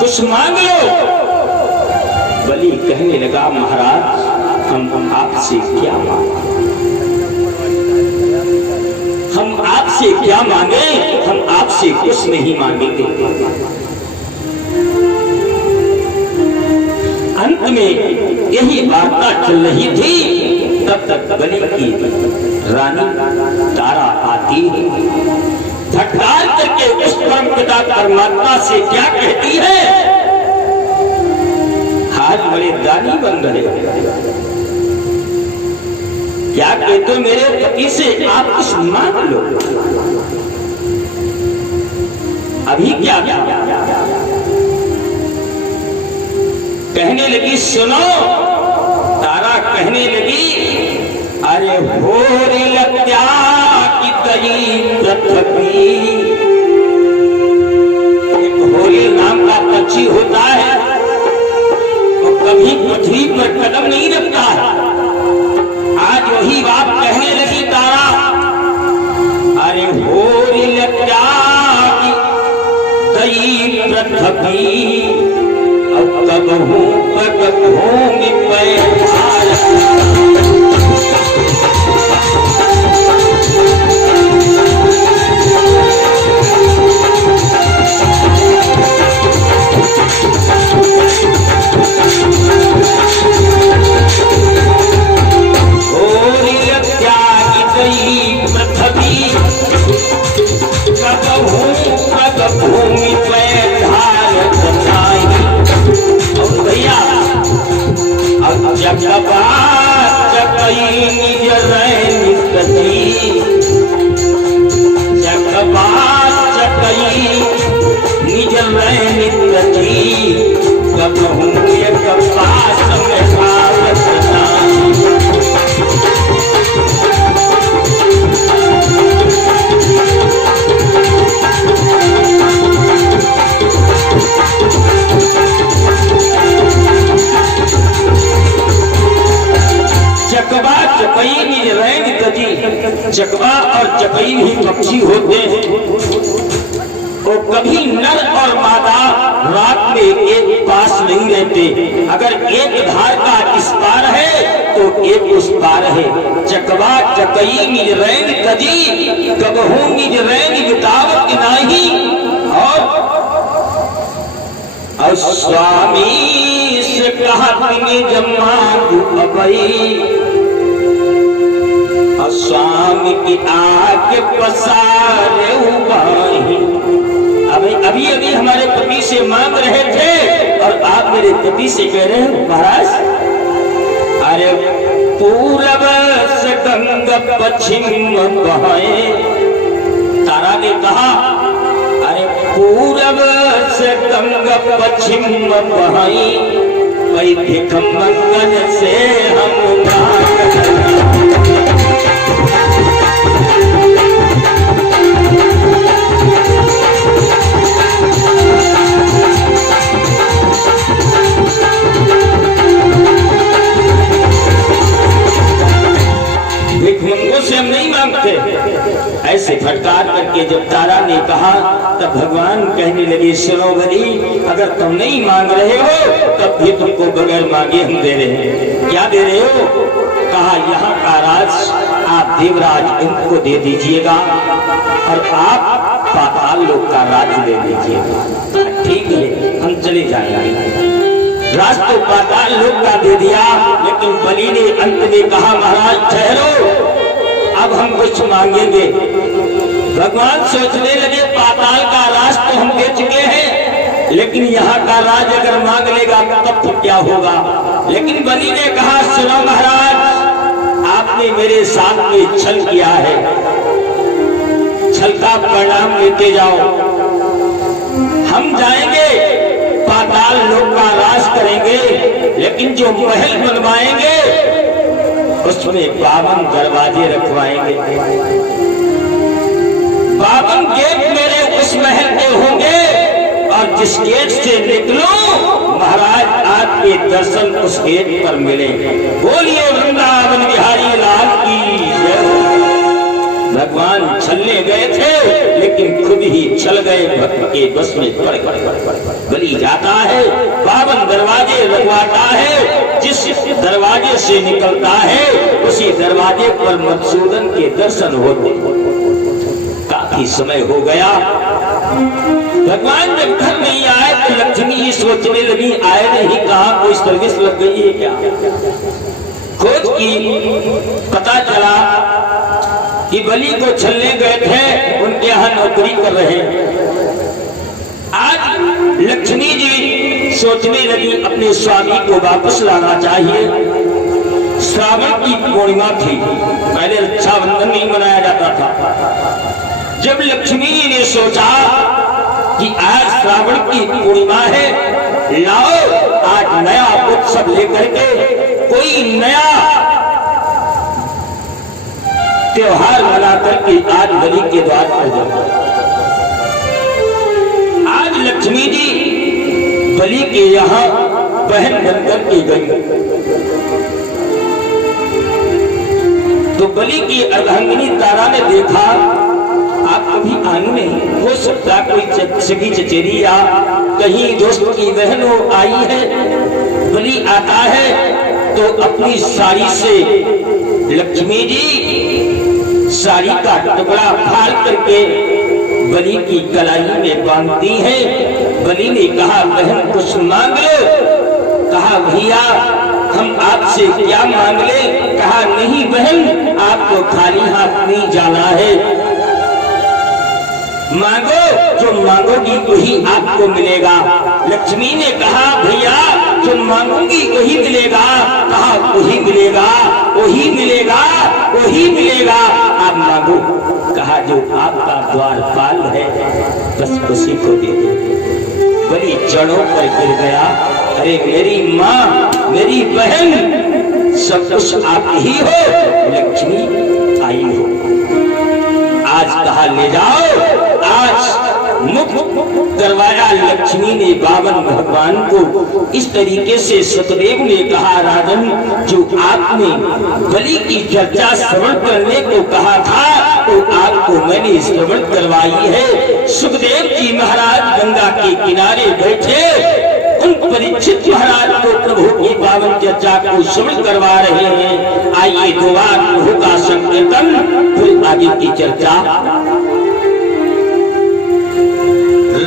कुछ मांग लो। बलि कहने लगा महाराज हम आपसे क्या मांगे, हम आपसे क्या मांगे, हम आपसे कुछ नहीं मांगेंगे। अंत में यही वार्ता चल रही थी, तब तक बलि की रानी तारा आती है, फटकार करके उस परम पिता परमात्मा से क्या कहती है, आज बड़े दानी बन रहे, क्या कहते हो मेरे पति से आप कुछ मांग लो। अभी क्या कहने लगी, सुनो। तारा कहने लगी, अरे होरी लत्या की तई पृथ्वी, एक होरी नाम का पक्षी होता है, वो कभी पृथ्वी पर कदम नहीं रखता है। आज वही बात कहने लगी तारा, अरे होरी लत्या की तई पृथ्वी, अब तब हूँ तक भूमि पे भूमि पे जगबा चकई निज रैनी कती, जगबा चकई निज रैनी कती, कबहू एक पास में भारत चकबा चकई निज रैनी कती। चकबा और चकई भी पक्षी होते हैं, वो कभी नर और मादा रात में एक पास नहीं रहते। अगर एक धार का इस पार है तो एक उस पार है। चकबा चकई निज रैनी कती, कबहू निज रैनी बितावत नाही। और स्वामी से कहा निज मांगू अबई, स्वामी की आग पसारे उबाही। अभी अभी हमारे पति से मांग रहे थे और आप मेरे पति से कह रहे हैं महाराज, अरे पूरब से गंगा पश्चिम बहे। तारा ने कहा, अरे पूरब से गंगा पश्चिम बहे, वही भिख मंगन से हम मांग। भिखमंगों से हम नहीं मांगते। ऐसे फटकार करके जब तारा ने कहा तब भगवान कहने लगे, सुनो बलि, अगर तुम नहीं मांग रहे हो तब भी तुमको बगैर मांगे हम दे रहे हैं। क्या दे रहे हो? कहा यहाँ का राज आप देवराज इनको दे दीजिएगा और आप पाताल लोक का राज दे दीजिएगा। ठीक है, हम चले जाएंगे। राज तो पाताल लोक का दे दिया, लेकिन बलि ने अंत में कहा, महाराज ठहरो, अब हम कुछ मांगेंगे। भगवान सोचने लगे, पाताल का राज तो हम दे चुके हैं, लेकिन यहाँ का राज अगर मांग लेगा तब तो क्या होगा। लेकिन बलि ने कहा, सुनो महाराज, आपने मेरे साथ में छल किया है, छल का परिणाम लेते जाओ। हम जाएंगे पाताल लोक का राज करेंगे, लेकिन जो महल बनवाएंगे उसमें 52 दरवाजे रखवाएंगे। 52 गेट मेरे उस महल के होंगे, और जिस गेट से निकलो महाराज आपके दर्शन उस गेट पर मिलेंगे। बोलिए वृंदावन बिहारी लाल की जय। भगवान छलने गए थे लेकिन खुद ही छल गए, भक्त के बस में पड़ गए। बलि जाता है, 52 दरवाजे लगवाता है, जिस दरवाजे से निकलता है उसी दरवाजे पर मधुसूदन के दर्शन होते। काफी समय हो गया, भगवान जब घर नहीं आए तो लक्ष्मी सोचने लगी आए नहीं, कहा कोई सर्विस लग गई है क्या। खोज की, पता चला कि बलि को छलने गए थे, उनके यहाँ नौकरी कर रहे हैं। आज लक्ष्मी जी सोचने लगी अपने स्वामी को वापस लाना चाहिए। श्रावण की पूर्णिमा थी, पहले रक्षाबंधन नहीं मनाया जाता था। जब लक्ष्मी जी ने सोचा कि आज श्रावण की पूर्णिमा है, लाओ आज नया उत्सव लेकर के कोई नया त्योहार मना करके आज बलि के द्वार पर जाओ। आज लक्ष्मी जी बलि के यहाँ बहन बनकर के गई तो बलि की अर्धांगिनी तारा ने देखा आप कभी आने नहीं, हो सकता कोई सगी चचेरी या कहीं दोस्त की बहन हो आई है। बलि आता है तो अपनी साड़ी से लक्ष्मी जी साड़ी का टुकड़ा फाड़ करके बलि की कलाई में बांधती है। बलि ने कहा बहन कुछ मांग लो। कहा भैया हम आपसे क्या मांग ले। कहा नहीं बहन आपको खाली हाथ नहीं जाना है, मांगो जो मांगोगी वही आपको मिलेगा। लक्ष्मी ने कहा भैया जो मांगूंगी वही मिलेगा। कहा वही मिलेगा, वही मिलेगा, वही मिलेगा, आप मांगो। कहा जो आपका द्वारपाल है बस उसी को दे दो। बलि जड़ों पर गिर गया, अरे मेरी माँ मेरी बहन सब कुछ आप ही हो, लक्ष्मी आई हो। आज कहा ले जाओ। आज मुक्त करवाया लक्ष्मी ने बावन भगवान को। इस तरीके से सुखदेव ने कहा राजन जो आपने बलि की चर्चा श्रवण करने को कहा था तो आपको मैंने श्रवण करवाई है। सुखदेव जी महाराज गंगा के किनारे बैठे उन परीक्षित महाराज को प्रभु की पावन चर्चा को श्रवण करवा रहे हैं। आइए दोबार प्रभु का संकीर्तन फिर आगे की चर्चा।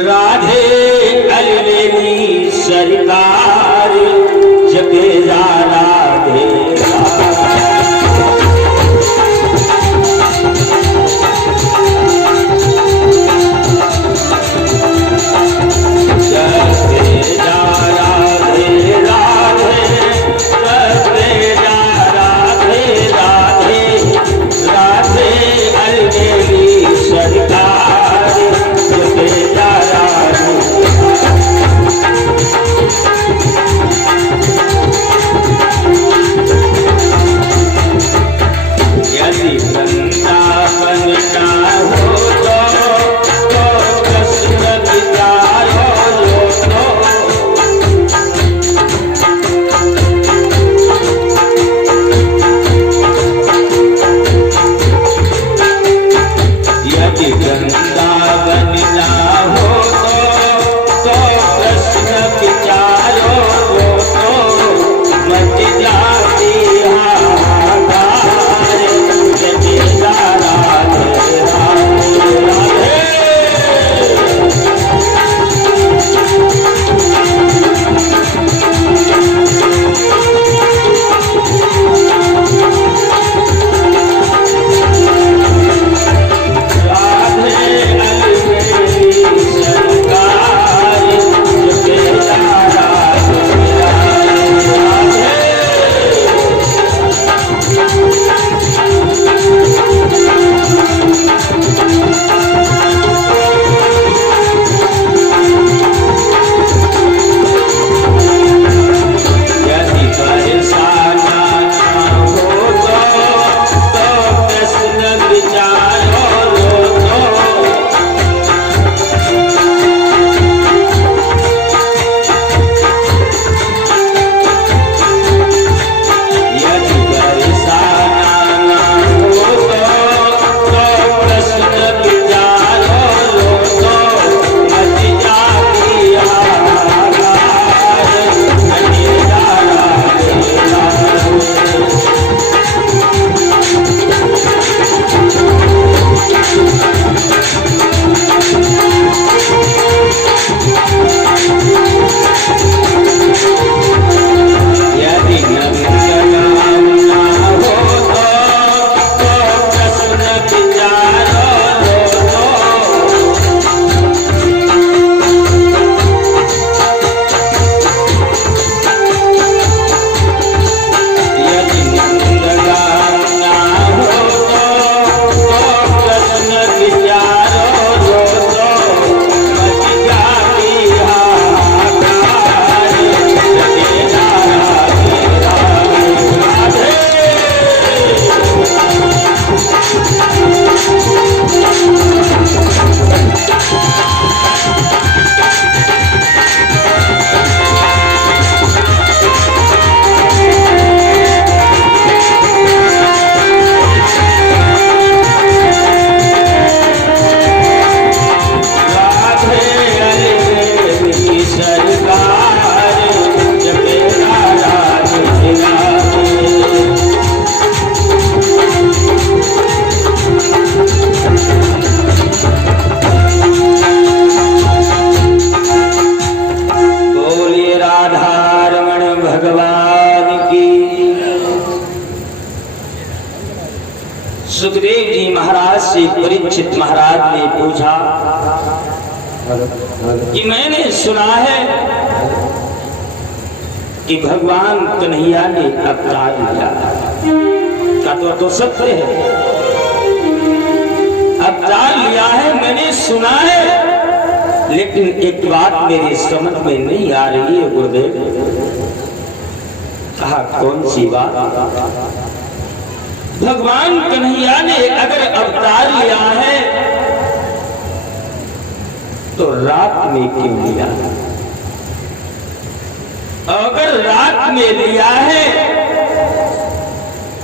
राधे अलवेली सरकार जगेरा राधे कि मैंने सुना है कि भगवान कन्हैया ने अवतार लिया का तो सत्य है, अवतार लिया है, मैंने सुना है। लेकिन एक बात मेरी समझ में नहीं आ रही है गुरुदेव। कहा कौन सी बात? भगवान कन्हैया ने अगर अवतार लिया है तो रात में क्यों लिया? अगर रात में लिया है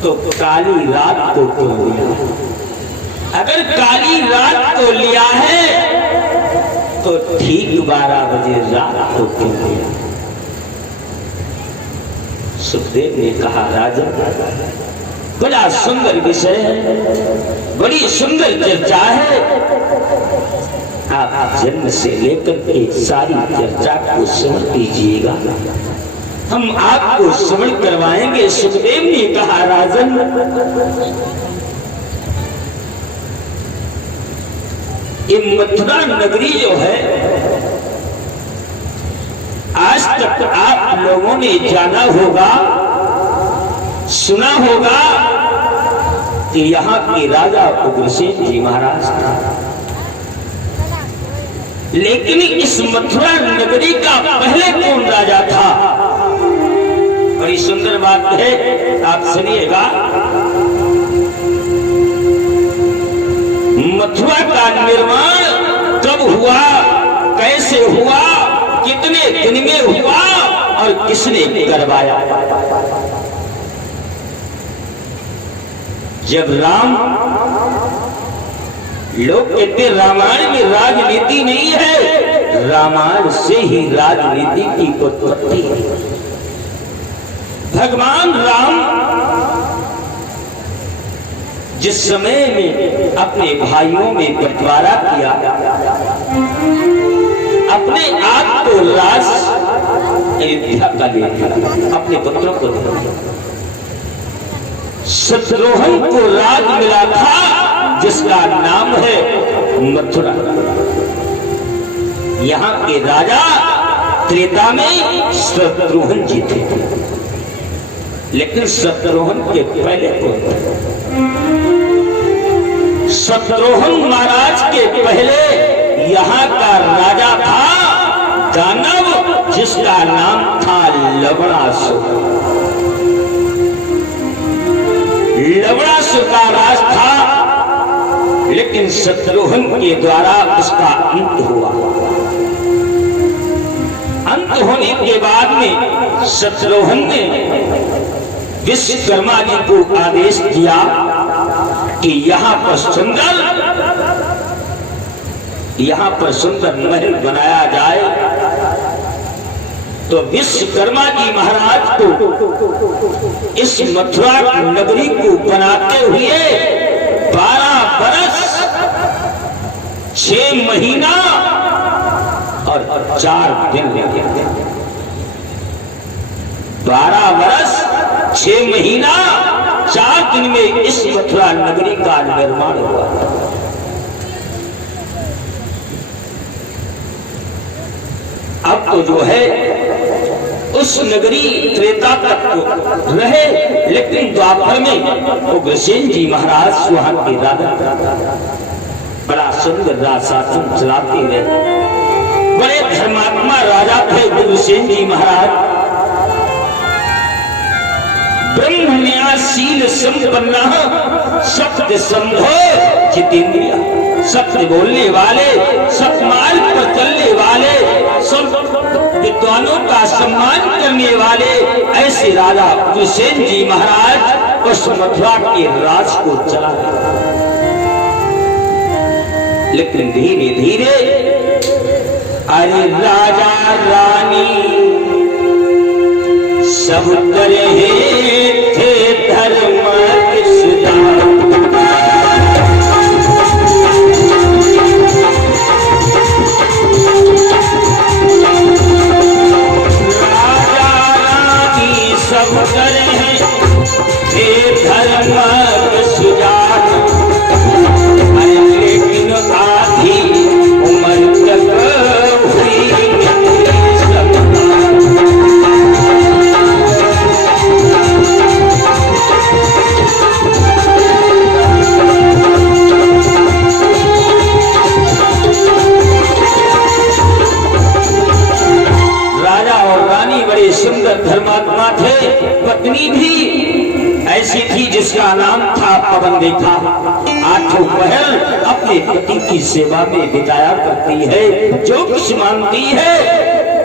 तो काली रात को क्यों लिया? अगर काली रात को लिया है तो ठीक 12 बजे रात को क्यों लिया? सुखदेव ने कहा राजन, बड़ा सुंदर विषय है, बड़ी सुंदर चर्चा है। आप जन्म से लेकर के सारी चर्चा को सुन लीजिएगा, हम आपको श्रवण करवाएंगे। सुखदेव ने कहा राजन, ये मथुरा नगरी जो है, आज तक आप लोगों ने जाना होगा, सुना होगा कि यहाँ के राजा उग्रसेन जी महाराज था। लेकिन इस मथुरा नगरी का पहले कौन राजा था? बड़ी सुंदर बात है, आप सुनिएगा। मथुरा का निर्माण कब हुआ, कैसे हुआ, कितने दिन में हुआ और किसने करवाया? जब राम, लोग कहते रामायण में राजनीति नहीं है, रामायण से ही राजनीति की उत्पत्ति है। भगवान राम जिस समय में अपने भाइयों में बंटवारा किया, अपने आप को राज अयोध्या का दे दिया, अपने पुत्रों को दे दिया। शत्रुघ्न को राज मिला था जिसका नाम है मथुरा। यहाँ के राजा त्रेता में शत्रुघ्न जी थे, लेकिन शत्रुघ्न के पहले कौन थे? शत्रुघ्न महाराज के पहले यहाँ का राजा था दानव, जिसका नाम था लवणासुर। लवणासुर का राज था, लेकिन शत्रुघ्न के द्वारा उसका अंत हुआ। अंत होने के बाद में शत्रुघ्न ने विश्वकर्मा जी को आदेश दिया कि यहाँ पर सुंदर महल बनाया जाए। तो विश्वकर्मा जी महाराज को इस मथुरा नगरी को बनाते हुए 12 बरस 6 महीना और 4 दिन लगे। 12 बरस 6 महीना 4 दिन में इस मथुरा नगरी का निर्माण हुआ। अब तो जो है उस नगरी त्रेता तक तो रहे, लेकिन द्वापर में उग्रसेन जी महाराज वहां के राजा बड़ा सुंदर राज शासन चलाते रहे। बड़े धर्मात्मा राजा थे उग्रसेन जी महाराज। ब्रह्मण्याशील संपन्ना सत्य संधो जितेंद्रिय, सत्य बोलने वाले, सत्य मार्ग पर चलने वाले, सब विद्वानों का सम्मान करने वाले ऐसे राजा उग्रसेन जी महाराज उस मथुरा के राज को चला। लेकिन धीरे धीरे अरे राजा रानी सब तरह थे धर्म लेकिन आधी उम्र तक सुंदर धर्मात्मा थे। पत्नी भी ऐसी थी जिसका नाम था पवन रेखा। आठों पहर अपने पति की सेवा में बिताया करती है। जो कुछ मानती है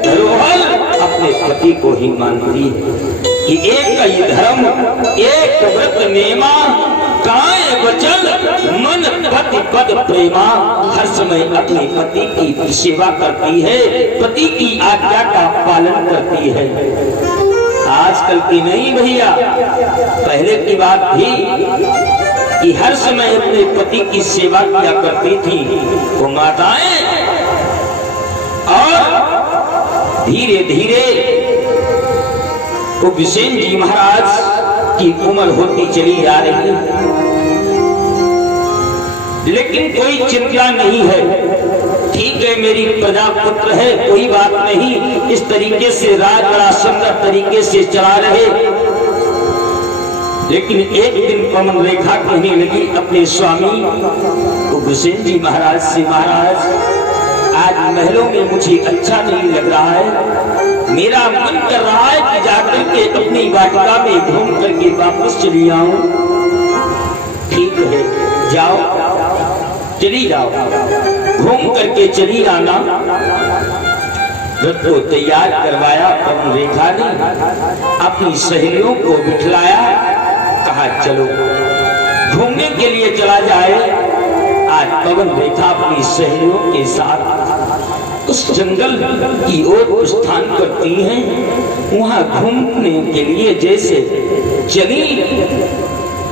धरोहर अपने पति को ही मानती है कि एक ही धर्म एक व्रत नेमा, काय वचन मन पति पद प्रेमा। हर समय अपने पति की सेवा करती है, पति की आज्ञा का पालन करती है। आजकल की नहीं भैया, पहले की बात थी कि हर समय अपने पति की सेवा किया करती थी वो माताएं। और धीरे धीरे उग्रसेन जी महाराज की उम्र होती चली जा रही, लेकिन कोई चिंता नहीं है। ठीक है, मेरी प्रजा पुत्र है, कोई बात नहीं। इस तरीके से राज बड़ा सुंदर तरीके से चला रहे। लेकिन एक दिन पवन रेखा कहने लगी अपने स्वामी उग्रसेन जी महाराज से, महाराज आज महलों में मुझे अच्छा नहीं लग रहा है। मेरा मन कर रहा है कि जाकर के अपनी वाटिका में घूम करके वापस चली आऊं। ठीक है, जाओ, चली जाओ, घूम करके चली आना। रथ को तैयार करवाया पवन रेखा ने, अपनी सहेलियों को बिठलाया, कहा चलो घूमने के लिए चला जाए। आज पवन रेखा अपनी सहेलियों के साथ उस जंगल की ओर प्रस्थान करती हैं। वहां घूमने के लिए जैसे चली,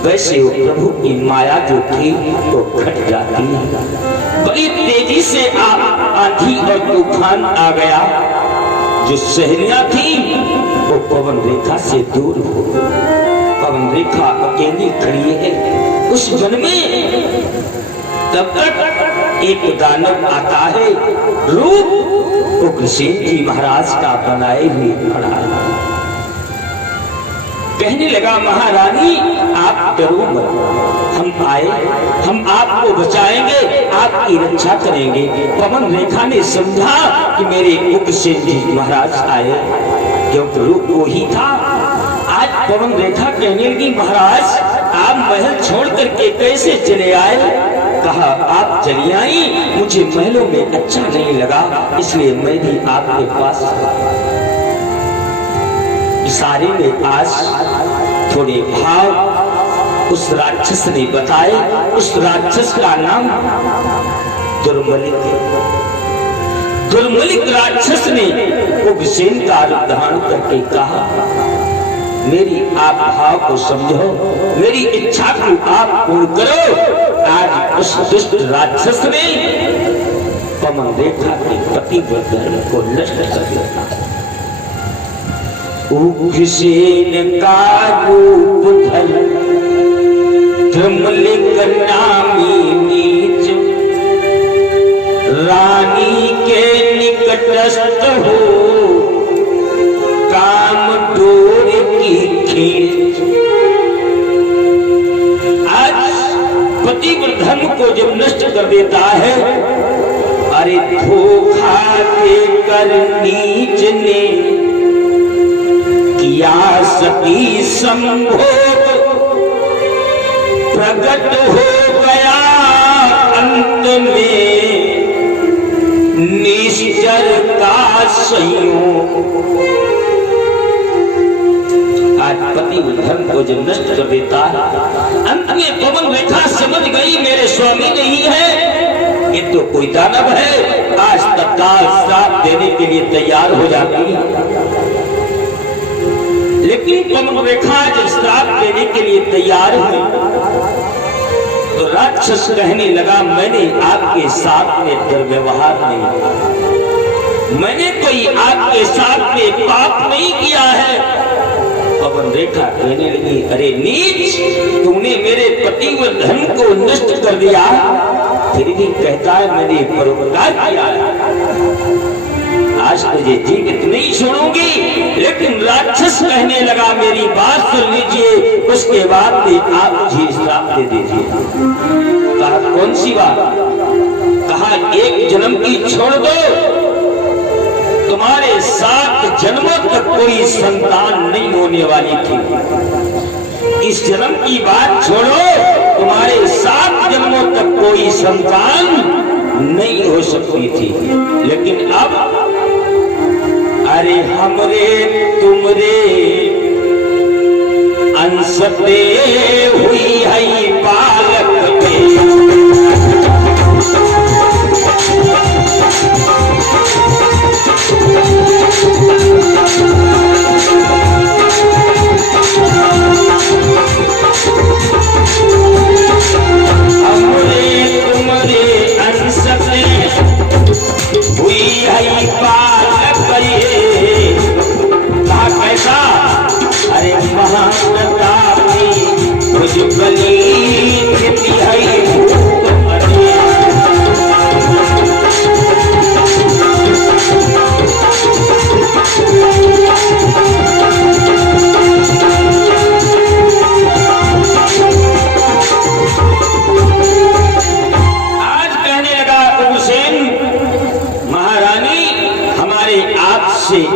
वैसे वो प्रभु की माया जो थी वो घट जाती है। बड़ी तेजी से आंधी और तूफान आ गया। जो सहेलियां थी वो पवन रेखा से दूर हो। पवन रेखा अकेली खड़ी है उस वन में। तब तक एक दानव आता है, रूप उग्रसेन जी महाराज का बनाए हुए खड़ा है। कहने लगा, महारानी आप डरो मत, हम आए, हम आपको बचाएंगे, आपकी रक्षा करेंगे। पवन रेखा ने समझा कि मेरे उग्रसेन जी महाराज आए, क्योंकि रूप वो ही था। आज पवन रेखा कहने लगी, महाराज आप महल छोड़ करके कैसे चले आए? कहा, आप चली आई, मुझे महलों में अच्छा नहीं लगा, इसलिए मैं भी आपके पास। इशारे में आज थोड़े भाव उस राक्षस ने बताए। उस राक्षस का नाम दुर्मलिक है। दुर्मलिक राक्षस ने उग्रसेन का रूप धारण करके कहा, मेरी आप भाव को समझो, मेरी इच्छा को आप पूर्ण करो। आज उस दुष्ट राक्षस ने पवन रेखा के पतिव्रत धर्म को नष्ट कर दिया। उग्रसेन का रूप धर दुर्मलिक नामी नीच, रानी के निकटस्थ हो काम डोर की खींच। आज पतिव्रत धर्म को जब नष्ट कर देता है, अरे धोखा देकर नीच ने किया सती संभोग, प्रकट हो गया अंत में निश्चर का संयोग। आज पतिव्रत धर्म को जब नष्ट कर देता है, अंत में पवन रेखा समझ गई मेरे स्वामी नहीं है, ये तो कोई दानव है। आज तत्काल श्राप देने के लिए तैयार हो जाती है। लेकिन पवन रेखा जब श्राप देने के लिए तैयार हुई तो राक्षस कहने लगा, मैंने आपके साथ में दुर्व्यवहार नहीं, मैंने कोई आपके साथ में पाप नहीं किया है। पवन रेखा कहने लगी, अरे नीच, तूने मेरे पतिव्रत धर्म को नष्ट कर दिया, फिर भी कहता है मैंने परोपकार किया है। आज तुझे जीवित नहीं छोड़ूंगी। लेकिन राक्षस कहने लगा, मेरी बात सुन लीजिए, उसके बाद में आप मुझे श्राप दे दीजिए। कहा, कौन सी बात? कहा, एक जन्म की छोड़ दो, तुम्हारे 7 जन्मों तक कोई संतान नहीं होने वाली थी। इस जन्म की बात छोड़ो, तुम्हारे 7 जन्मों तक कोई संतान नहीं हो सकती थी। लेकिन अब अरे हमरे तुमरे अंश दे हुई है बालक में।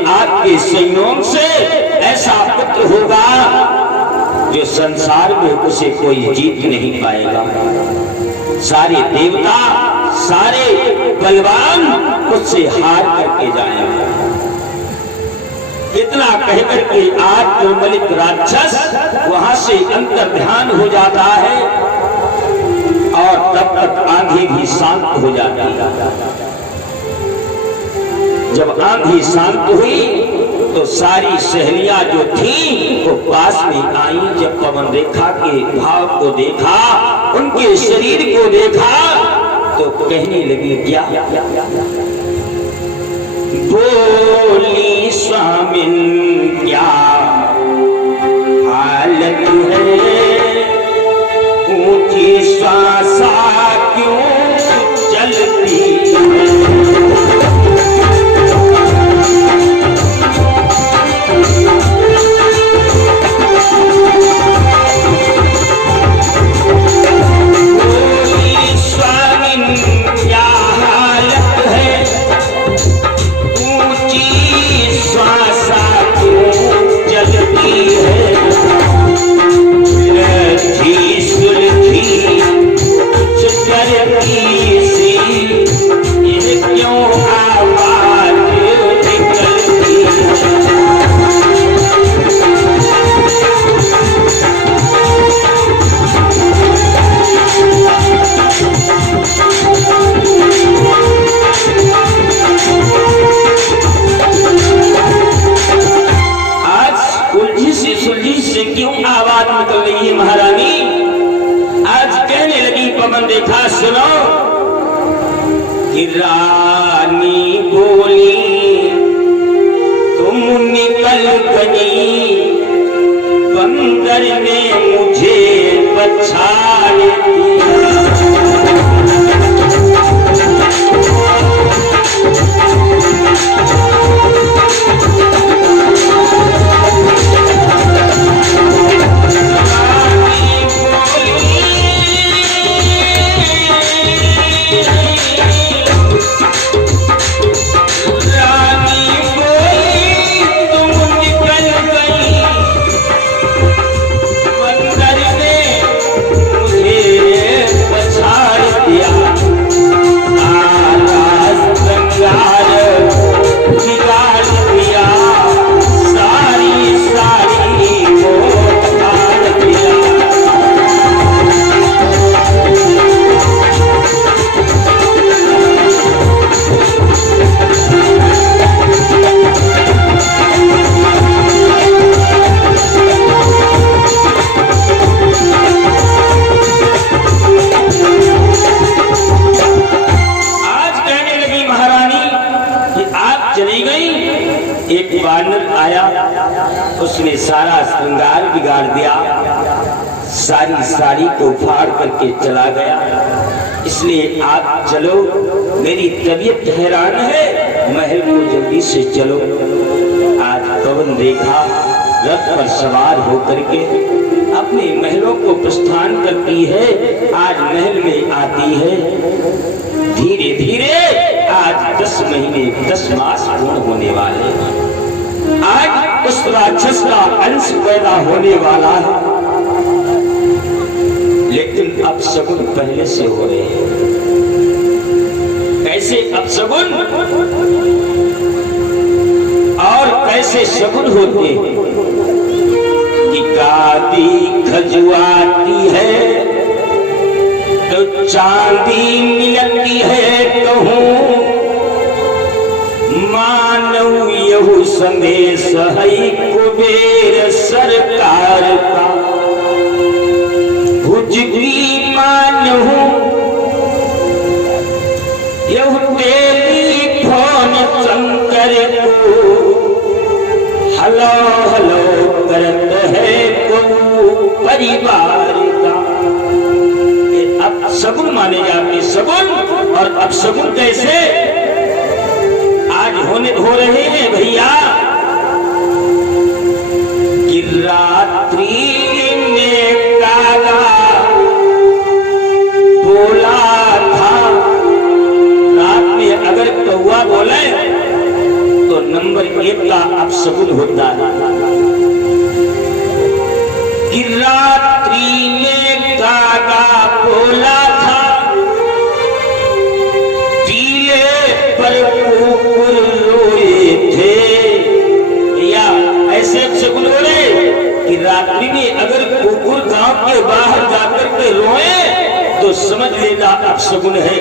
आपके संयोग से ऐसा पुत्र होगा जो संसार में उसे कोई जीत नहीं पाएगा। सारे देवता, सारे बलवान उससे हार करके जाएंगे। इतना कहकर के आज जो मलिक राक्षस वहां से अंतर्ध्यान हो जाता है और तब तक आंधी भी शांत हो जाती है। जब आंधी शांत हुई तो सारी सहेलियां जो थीं वो पास में आई। जब पवन रेखा के भाव को देखा, उनके शरीर को देखा तो कहने लगी क्या? बोली स्वामिन क्या हालत है, ऊंची श्वासा क्यों चलती है। देखा सुनो कि रानी बोली तुम निकल गई, बंदर ने मुझे पछाड़ दिया। उसने सारा श्रृंगार बिगाड़ दिया, सारी साड़ी को फाड़ करके चला गया। इसलिए आप चलो, मेरी तबीयत हैरान है, महल को जल्दी से चलो। आज पवन रेखा रथ पर सवार होकर के अपने महलों को प्रस्थान करती है, आज महल में आती है। धीरे धीरे आज 10 महीने 10 मास पूर्ण होने वाले हैं। आज उस राक्षस का अंश पैदा होने वाला है, लेकिन अपशगुन पहले से हो रहे हैं। कैसे अपशगुन और कैसे शगुन होते हैं कि गादी खजुआती है तो चांदी मिलती है, कहूं मानव यहू संदेश है कुबेर सरकार का। भुजगी मानहू यहू टेलीफोन शंकर को हलो हलो करत है को परिवार का। अपशगुन माने जाते शगुन, और अपशगुन कैसे आज हो रहे हैं भैया कि रात्रि में कागा बोला था। रात में अगर कौवा बोले तो नंबर 1 का अपशगुन होता है कि रात्रि में कागा बोला था, टीले पर कुकुर रोए थे। या ऐसे अपशगुन बोले कि रात्रि में अगर कुकुर गांव के बाहर जाकर के रोए तो समझ लेना अपशगुन है।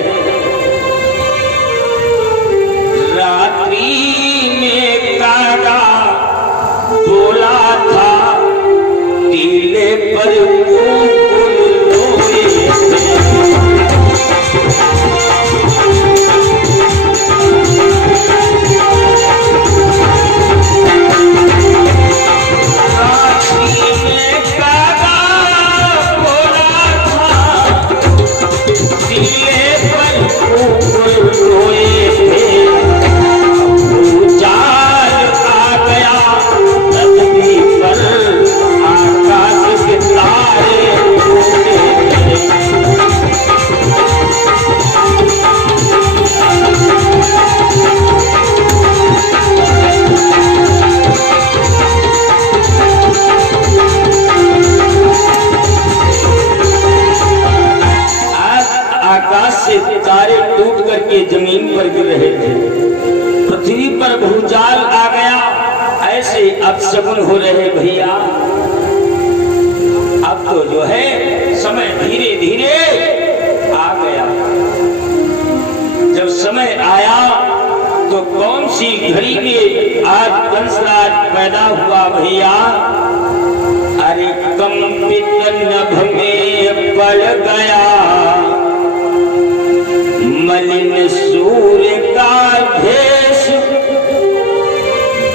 रात्रि में कागा बोला था, टीले पर कुकुर रोए थे। तारे टूट करके जमीन पर गिर रहे थे, पृथ्वी पर भूचाल आ गया। ऐसे अपशगुन हो रहे भैया। अब तो जो है समय धीरे धीरे आ गया। जब समय आया तो कौन सी घड़ी में आज कंसराज पैदा हुआ भैया। अरे कंपित नभ में पड़ गया मलिन सूर्य का भेष,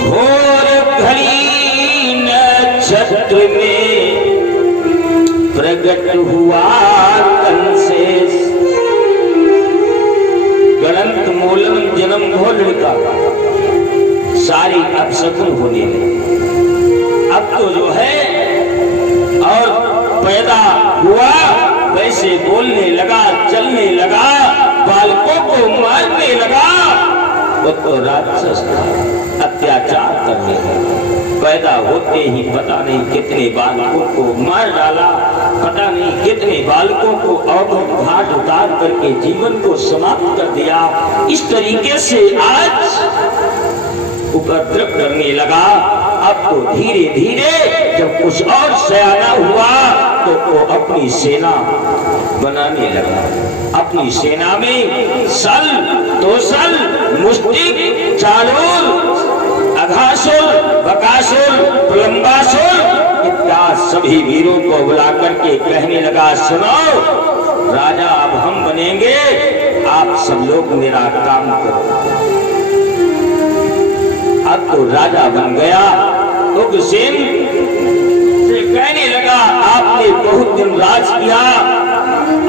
घोर घड़ी नक्षत्र में प्रकट हुआ कंसेश। गलंत मूलम जन्म भोल का सारी अपशगुन होने लगी। अब तो जो है और पैदा हुआ वैसे बोलने लगा, चलने लगा, बालकों को मारने लगा। वो तो राक्षस था, अत्याचार करने लगा। पैदा होते ही पता नहीं कितने बालकों को मार डाला, पता नहीं कितने बालकों को औघड़ घाट उतार करके जीवन को समाप्त कर दिया। इस तरीके से आज उपद्रव करने लगा। अब तो धीरे धीरे जब कुछ और सयाना हुआ तो वो अपनी सेना बनाने लगा। अपनी सेना में सल, तोसल, मुष्टिक, चालूर, अघासुर, बकासुर, प्रलंबासुर इत्यादि सभी वीरों को बुला करके कहने लगा, सुनो राजा अब हम बनेंगे, आप सब लोग मेरा काम करो। अब तो राजा बन गया। उग्रसेन से कहने लगा, आपने बहुत दिन राज किया,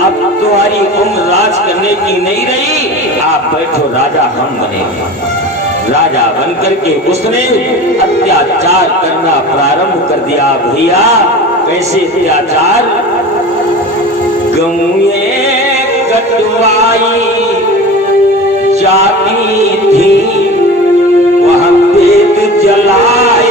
अब तुम्हारी उम्र राज करने की नहीं रही, आप बैठो राजा हम बनेंगे। राजा बनकर के उसने अत्याचार करना प्रारंभ कर दिया भैया। कैसे अत्याचार? गौए कटवाई जाती थी, वहां पेट जलाए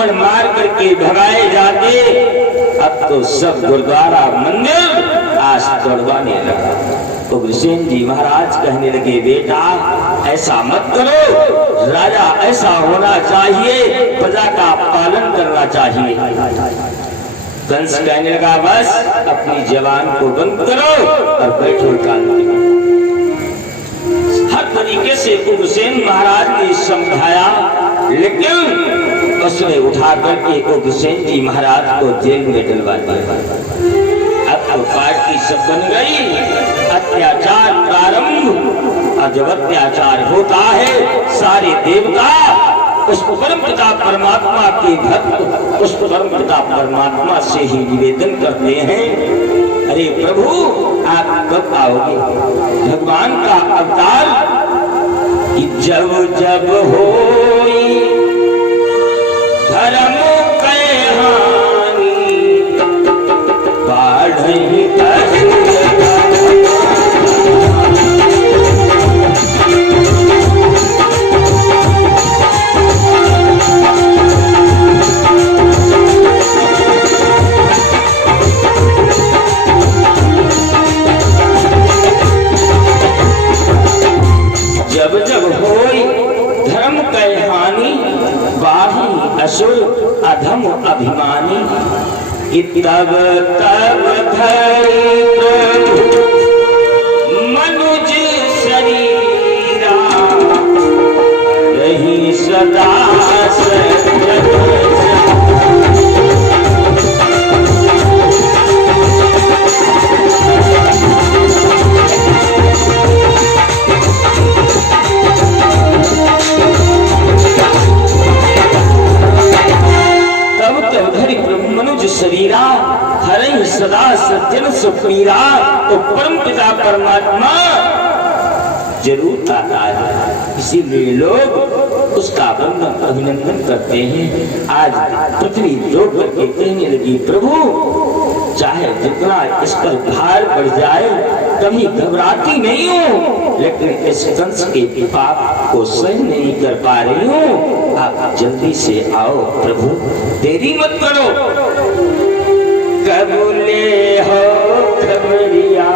आक्रमण मार करके भगाए जाते, अब तो सब गुरुद्वारा मंदिर आज तोड़वाने लगा। उग्रसेन जी महाराज कहने लगे, बेटा ऐसा मत करो, राजा ऐसा होना चाहिए, प्रजा का पालन करना चाहिए। कंस कहने लगा, बस अपनी जबान को बंद करो और बैठो शांति में। हर तरीके से उग्रसेन महाराज ने समझाया, लेकिन उसने उठा करके उग्रसेन जी महाराज को जेल में डलवा दिया। अब तो पार्टी सब बन गई, अत्याचार प्रारंभ। और जब अत्याचार होता है, सारे देवता उस परम पिता परमात्मा के भक्त उस परम पिता परमात्मा से ही निवेदन करते हैं, अरे प्रभु आप कब आओगे? भगवान का अवतार कि जब जब होई धर्म कहानी बाढ़ी जब जब होई धर्म कै हानि बाही असुर अधम अभिमानी, तब तब धरि मनुज शरीरा रही सदा सज्जन। मनुज शरीरा हरे सदा सज्जन सुपीरा। तो परम पिता परमात्मा जरूर आता है, इसीलिए लोग उसका वंदन अभिनंदन करते हैं। आज पृथ्वी रो करके कहने लगी, प्रभु चाहे जितना इस पर भार बढ़ जाए कभी घबराती नहीं हूँ, लेकिन इस कंस के पाप को सहन नहीं कर पा रही हूँ। आप जल्दी से आओ प्रभु, देरी मत करो। कबूले हो खबरिया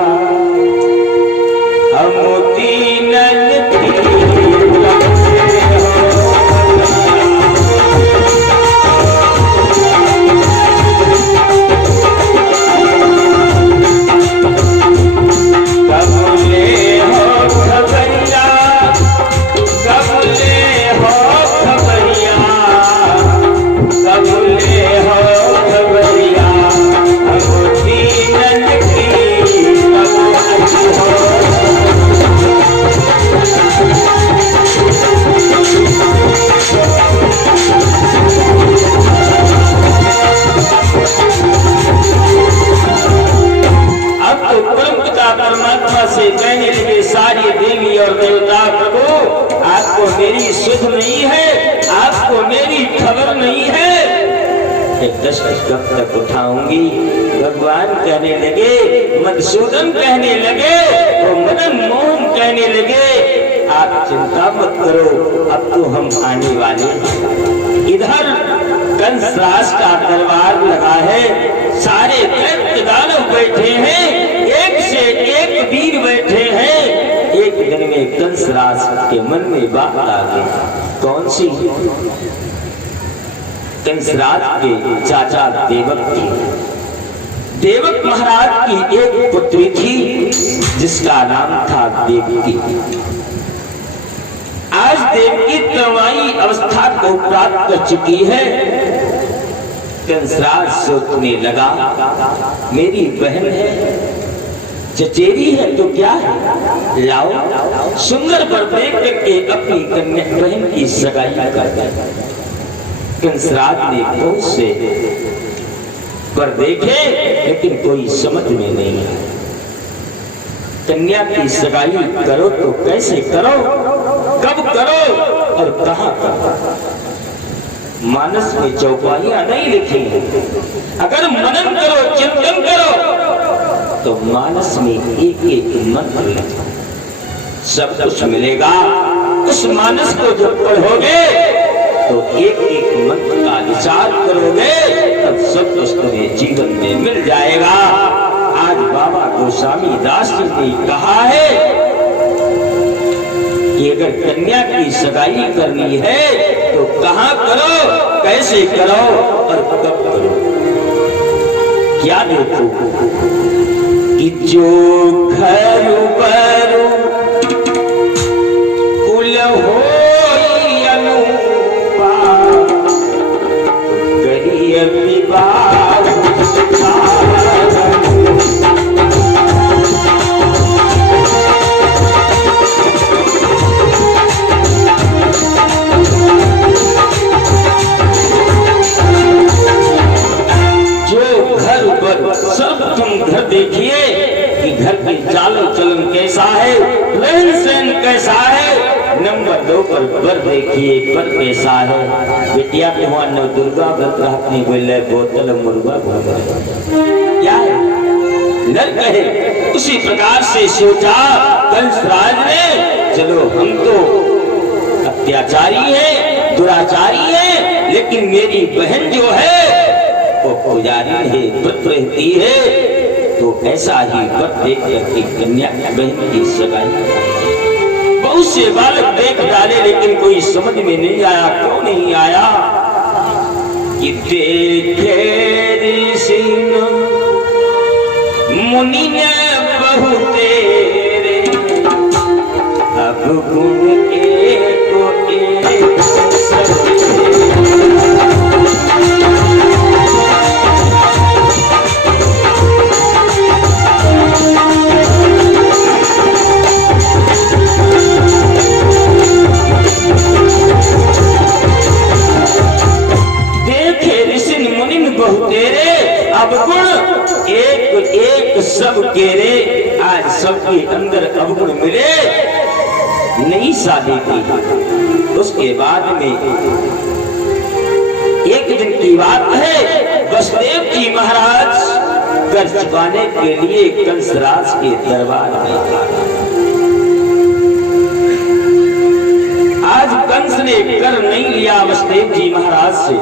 हम दीनन से कहने लगे, सारी देवी और देवता, प्रभु आपको मेरी सुध नहीं है, आपको मेरी खबर नहीं है, एक दशक कब तक उठाऊंगी? भगवान कहने लगे, मधुसूदन कहने लगे, तो मदन मोहन कहने लगे, आप चिंता मत करो, अब तो हम आने वाले। इधर कंसराज का दरबार लगा है, सारे दैत्य दानव बैठे हैं, एक से एक वीर बैठे हैं। एक दिन में कंसराज के मन में बात आ गई। कौन सी? कंसराज के चाचा देवक की, देवक महाराज की एक पुत्री थी जिसका नाम था देवकी। आज देवकी तरुणाई अवस्था को प्राप्त कर चुकी है। कंसराज सोचने लगा, मेरी बहन है, चचेरी है तो क्या है, लाओ सुंदर पर देख करके अपनी कन्या बहन की सगाई कर दे। कंसराज ने बहुत से पर देखे, लेकिन कोई समझ में नहीं है। कन्या की सगाई करो तो कैसे करो, कब करो और कहां करो? मानस में चौपाइयां नहीं लिखी है। अगर मनन करो, चिंतन करो, तो मानस में एक एक मंत्र लिखो, सब कुछ मिलेगा। उस मानस को जब पढ़ोगे तो एक एक मंत्र का विचार करोगे तब सब कुछ तुम्हें जीवन में मिल जाएगा। आज बाबा गोस्वामी दास जी ने कहा है कि अगर कन्या की सगाई करनी है तो कहाँ करो, कैसे करो और कब करो। क्या देखो कि जो घर पर कुल हो देखिए कि घर की चाल चलन कैसा है, रहन सहन कैसा है। नंबर 2 पर बर देखिए, बर कैसा है। बेटिया के वहां नव दुर्गा व्रत रखने बोले बोतल मुर्गा क्या है नर कहे। उसी प्रकार से सोचा कंसराज ने, चलो हम तो अत्याचारी है, दुराचारी है, लेकिन मेरी बहन जो है वो पुजारी है, व्रत रहती है, तो ऐसा ही व्रत देख करके कन्या बहन की सगाई। बहुत से बालक देख डाले लेकिन कोई समझ में नहीं आया। क्यों नहीं आया कि देखे ऋषि मुनि ने बहु तेरे, अब गुण एक अवगुण एक एक सब केरे। आज सबके अंदर अवगुण मिले, नई शादी की। उसके बाद में एक दिन की बात है, वसुदेव जी महाराज कर चुकाने के लिए कंसराज के दरबार में। आज कंस ने कर नहीं लिया वसुदेव जी महाराज से,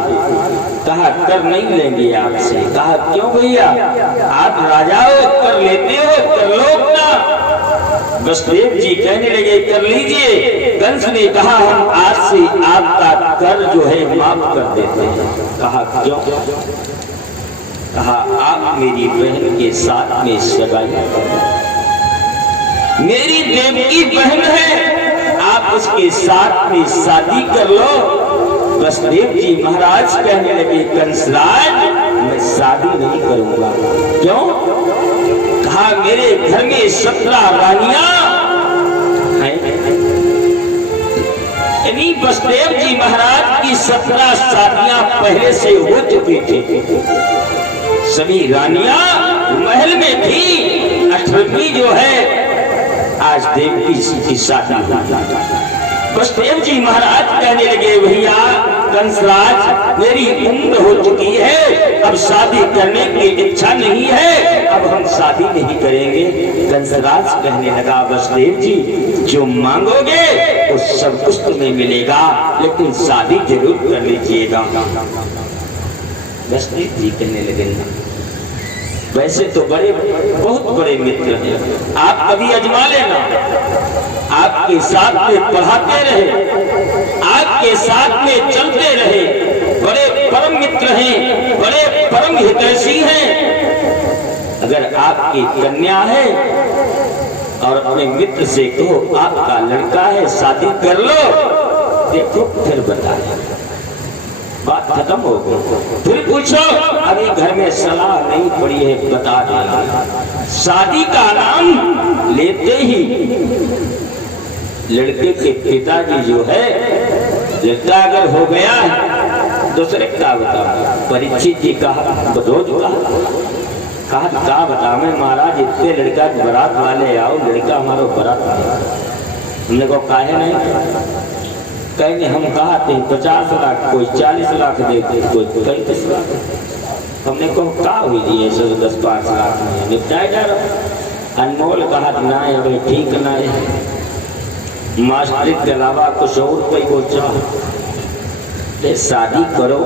कहा कर नहीं लेंगे आपसे। कहा क्यों भैया, आप राजा हो, कर लेते हो, कर लो ना। वसुदेव जी कहने लगे कर लीजिए। कंस ने कहा हम आज से आपका कर जो है माफ कर देते हैं। कहा क्यों? कहा आप मेरी बहन के साथ में सगाई, मेरी देवकी बहन है, आप उसके साथ में शादी कर लो। वसुदेव जी महाराज कहने लगे कंसराज मैं शादी नहीं करूंगा। क्यों? कहा मेरे घर में 17 रानियां हैं। यानी वसुदेव जी महाराज की 17 शादियां पहले से हो चुकी थी। सभी रानियां महल में थी। 18वीं जो है आज देवकी की शादी हुई। वसुदेव जी महाराज कहने लगे भैया कंसराज मेरी उम्र हो चुकी है, अब शादी करने की इच्छा नहीं है, अब हम शादी नहीं करेंगे। कंसराज कहने लगा वसुदेव जी जो मांगोगे वो सब कुछ तुम्हें मिलेगा, लेकिन शादी जरूर कर लीजिएगा। वसुदेव जी कहने लगे वैसे तो बहुत बड़े मित्र हैं, आप कभी अजमा लेना। आपके साथ में पढ़ाते रहे, आपके साथ में चलते रहे, बड़े परम मित्र हैं, बड़े परम हितैषी हैं। अगर आपकी कन्या है और अपने मित्र से कहो आपका लड़का है शादी कर लो, देखो फिर बताए, बात खत्म हो गई। फिर पूछो अभी घर में सलाह नहीं पड़ी है, बता दें। शादी का नाम लेते ही लड़के के पिताजी जो है लड़का अगर हो गया दूसरे का बता। परीक्षित जी कहा रोज कहा बता मैं महाराज इतने लड़का बारात वाले आओ, लड़का हमारा बारात हमने को काहे नहीं कहेंगे। हम कहा थे 50 लाख, कोई 40 लाख देते, कोई 35 लाख। हमने को कहा हुई जी ऐसे 10-5 लाख में निपटाया जा रहा। अनमोल कहा ना है भाई ठीक ना है, मास्टरी के अलावा कुछ और कोई बोचा इसलिए शादी करो,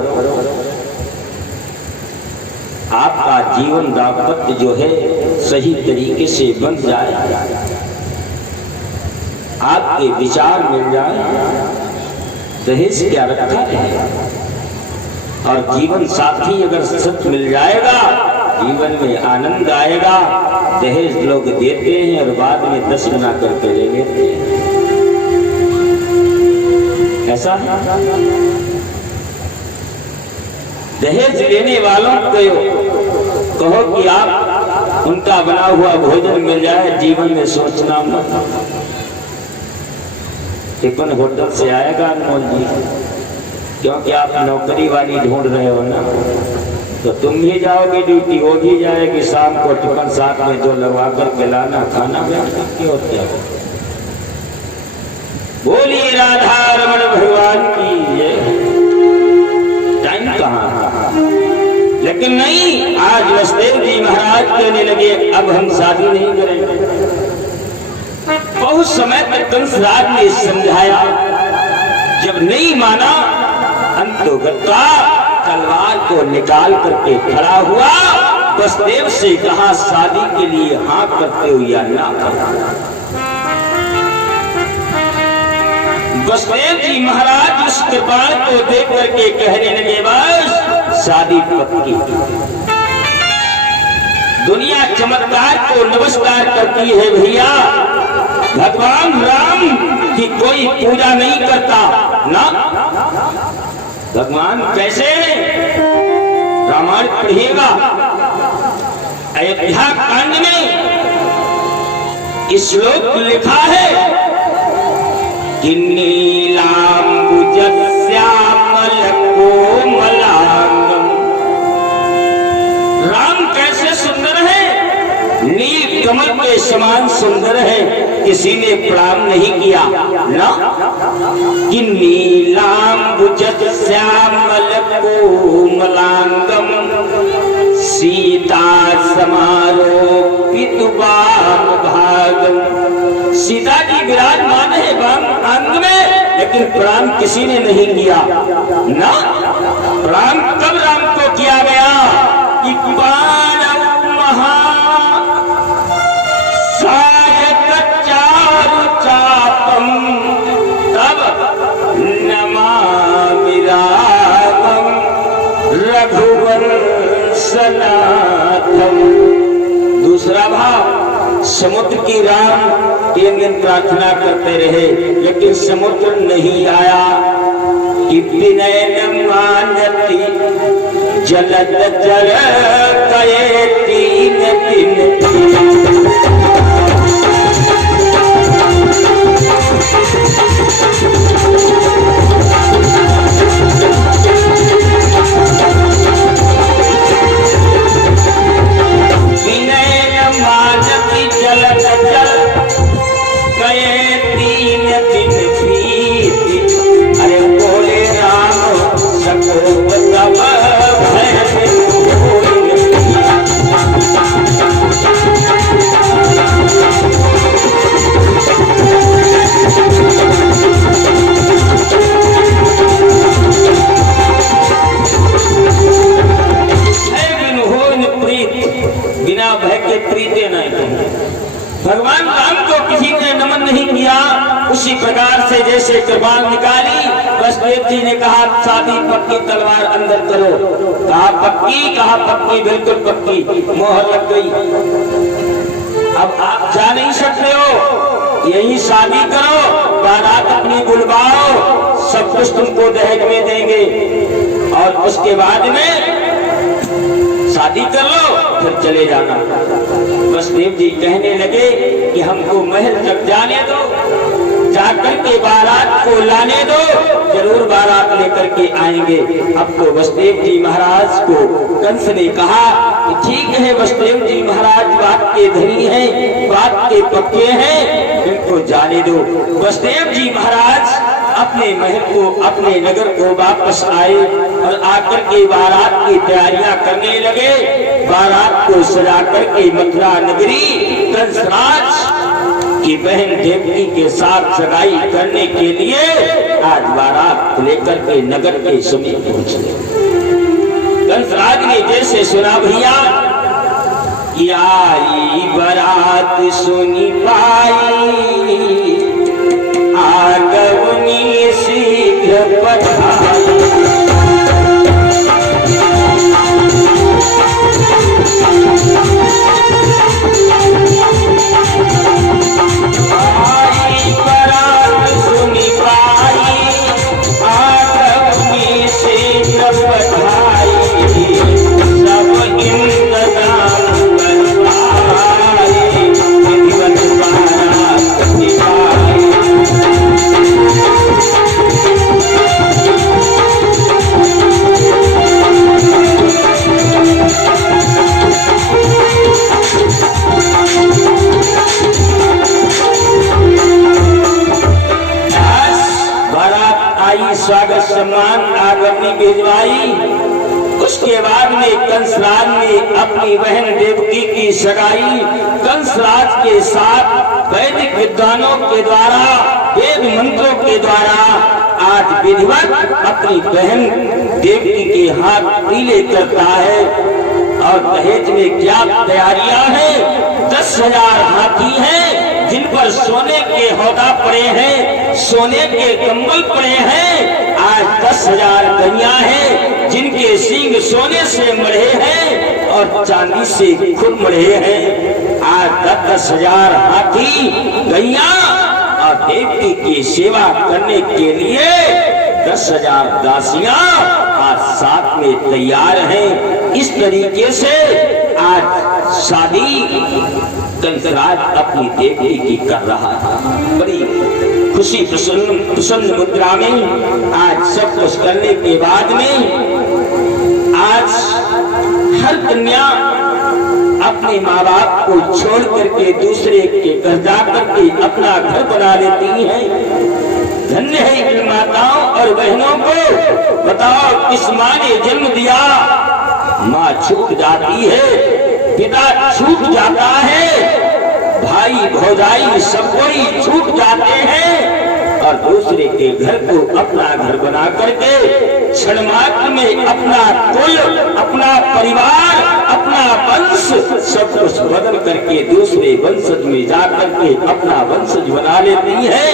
आपका जीवन दाम्पत्य जो है सही तरीके से बन जाए, आपके विचार मिल जाए, दहेज क्या रखा है। और जीवन साथी अगर सच मिल जाएगा, जीवन में आनंद आएगा। दहेज लोग देते हैं और बाद में 10 गुना करके ले लेते हैं, ऐसा है। दहेज लेने वालों को कहो कि आप उनका बना हुआ भोजन मिल जाए, जीवन में सोचना मत। टिफिन होटल से आएगा अनमोल जी, क्योंकि आप नौकरी वाली ढूंढ रहे हो ना, तो तुम भी जाओगे ड्यूटी, वो भी जाएगी, शाम को टिफिन साथ में जो लगवा कर के लाना, खाना क्यों क्या। बोलिए राधा रमण भगवान की जय। टाइम कहाँ, लेकिन नहीं, आज वसुदेव जी महाराज कहने लगे अब हम शादी नहीं करेंगे। बहुत समय तक कंसराज ने समझाया, जब नहीं माना अंतोगता तलवार को निकाल करके खड़ा हुआ। वसुदेव से कहा शादी के लिए हाँ करते हो या ना करते। वसुदेव जी महाराज उस कृपाण को देख करके कहने लगे बस शादी पक्की। दुनिया चमत्कार को नमस्कार करती है भैया, भगवान राम की कोई पूजा नहीं करता ना। भगवान कैसे, रामायण पढ़िएगा, अयोध्या कांड में श्लोक लिखा है कि नीलांबुजस्यामल कोमलांगम। राम कैसे सुंदर है, नील कमल के समान सुंदर है, किसी ने प्रणाम नहीं किया ना। कि नीलांबुजस्यामल कोमलांगम सीता समारोपित वाम भागम। सीता जी विराजमान है वाम अंग में, लेकिन प्रणाम किसी ने नहीं किया ना। प्रणाम कब राम को किया गया कि चापम तब नमामि रामं रघुवंशनाथम। दूसरा भाव, समुद्र की राम 3 दिन प्रार्थना करते रहे, लेकिन समुद्र नहीं आया। कि विनय मानती जलद जल कये 3 दिन। अरे बोले राम सको तब बिना भय के प्रीते नहीं। भगवान राम को किसी ने नमन नहीं किया, उसी प्रकार से जैसे कृपाण निकाली, वसुदेव जी ने कहा शादी पक्की, तलवार अंदर करो। कहा पक्की, कहा पक्की, बिल्कुल पक्की, मोहर लग गई। अब आप जा नहीं सकते हो, यही शादी करो, बारात अपनी बुलवाओ, सब कुछ तुमको दहेज में देंगे और उसके बाद में शादी कर लो, फिर चले जाना। वसुदेव जी कहने लगे कि हमको महल तक जाने दो, जाकर के बारात को लाने दो, जरूर बारात लेकर के आएंगे। अब तो वसुदेव जी महाराज को कंस ने कहा कि ठीक है वसुदेव जी महाराज बात के धनी हैं, बात के पक्के हैं, इनको जाने दो। वसुदेव जी महाराज अपने महल को, अपने नगर को वापस आए और आकर के बारात की तैयारियां करने लगे। बारात को सजा करके मथुरा नगरी कंसराज की बहन देवकी के साथ सगाई करने के लिए आज बारात साथ लेकर के नगर के समीप पहुंचे। कंसराज ने जैसे सुना भैया कि आई बारात सुनी पाई, आगवनी शीघ्र पठाई। स्वागत सम्मान आगमनी भिजवाई। उसके बाद में कंसराज ने अपनी बहन देवकी की सगाई कंसराज के साथ वैदिक विद्वानों के द्वारा, वेद मंत्रों के द्वारा आज विधिवत अपनी बहन देवकी के हाथ पीले करता है। और दहेज में क्या तैयारियां हैं? 10,000 हाथी हैं जिन पर सोने के हौदा पड़े हैं, सोने के कंबल पड़े हैं। आज 10,000 गैया हैं जिनके सींग सोने से मढ़े हैं और चांदी से खुद मढ़े हैं। आज 10,000 हाथी गैया और देवकी की सेवा करने के लिए 10,000 दासियां आज साथ में तैयार हैं। इस तरीके से आज शादी कंसराज अपनी देवकी की कर रहा है। बड़ी खुशी प्रसन्न मुद्रा में आज सब कुछ करने के बाद में आज हर कन्या अपने माँ बाप को छोड़ करके दूसरे के घर जा करके अपना घर बना लेती है। धन्य है इन माताओं और बहनों को। बताओ किस माँ ने जन्म दिया? माँ छूट जाती है, पिता छूट जाता है, भाई भौजाई सब कोई छूट जाते हैं और दूसरे के घर को अपना घर बना करके क्षण मात्र में अपना कुल, अपना परिवार, अपना वंश सब कुछ बदल करके दूसरे वंशज में जा करके अपना वंशज बना लेती है।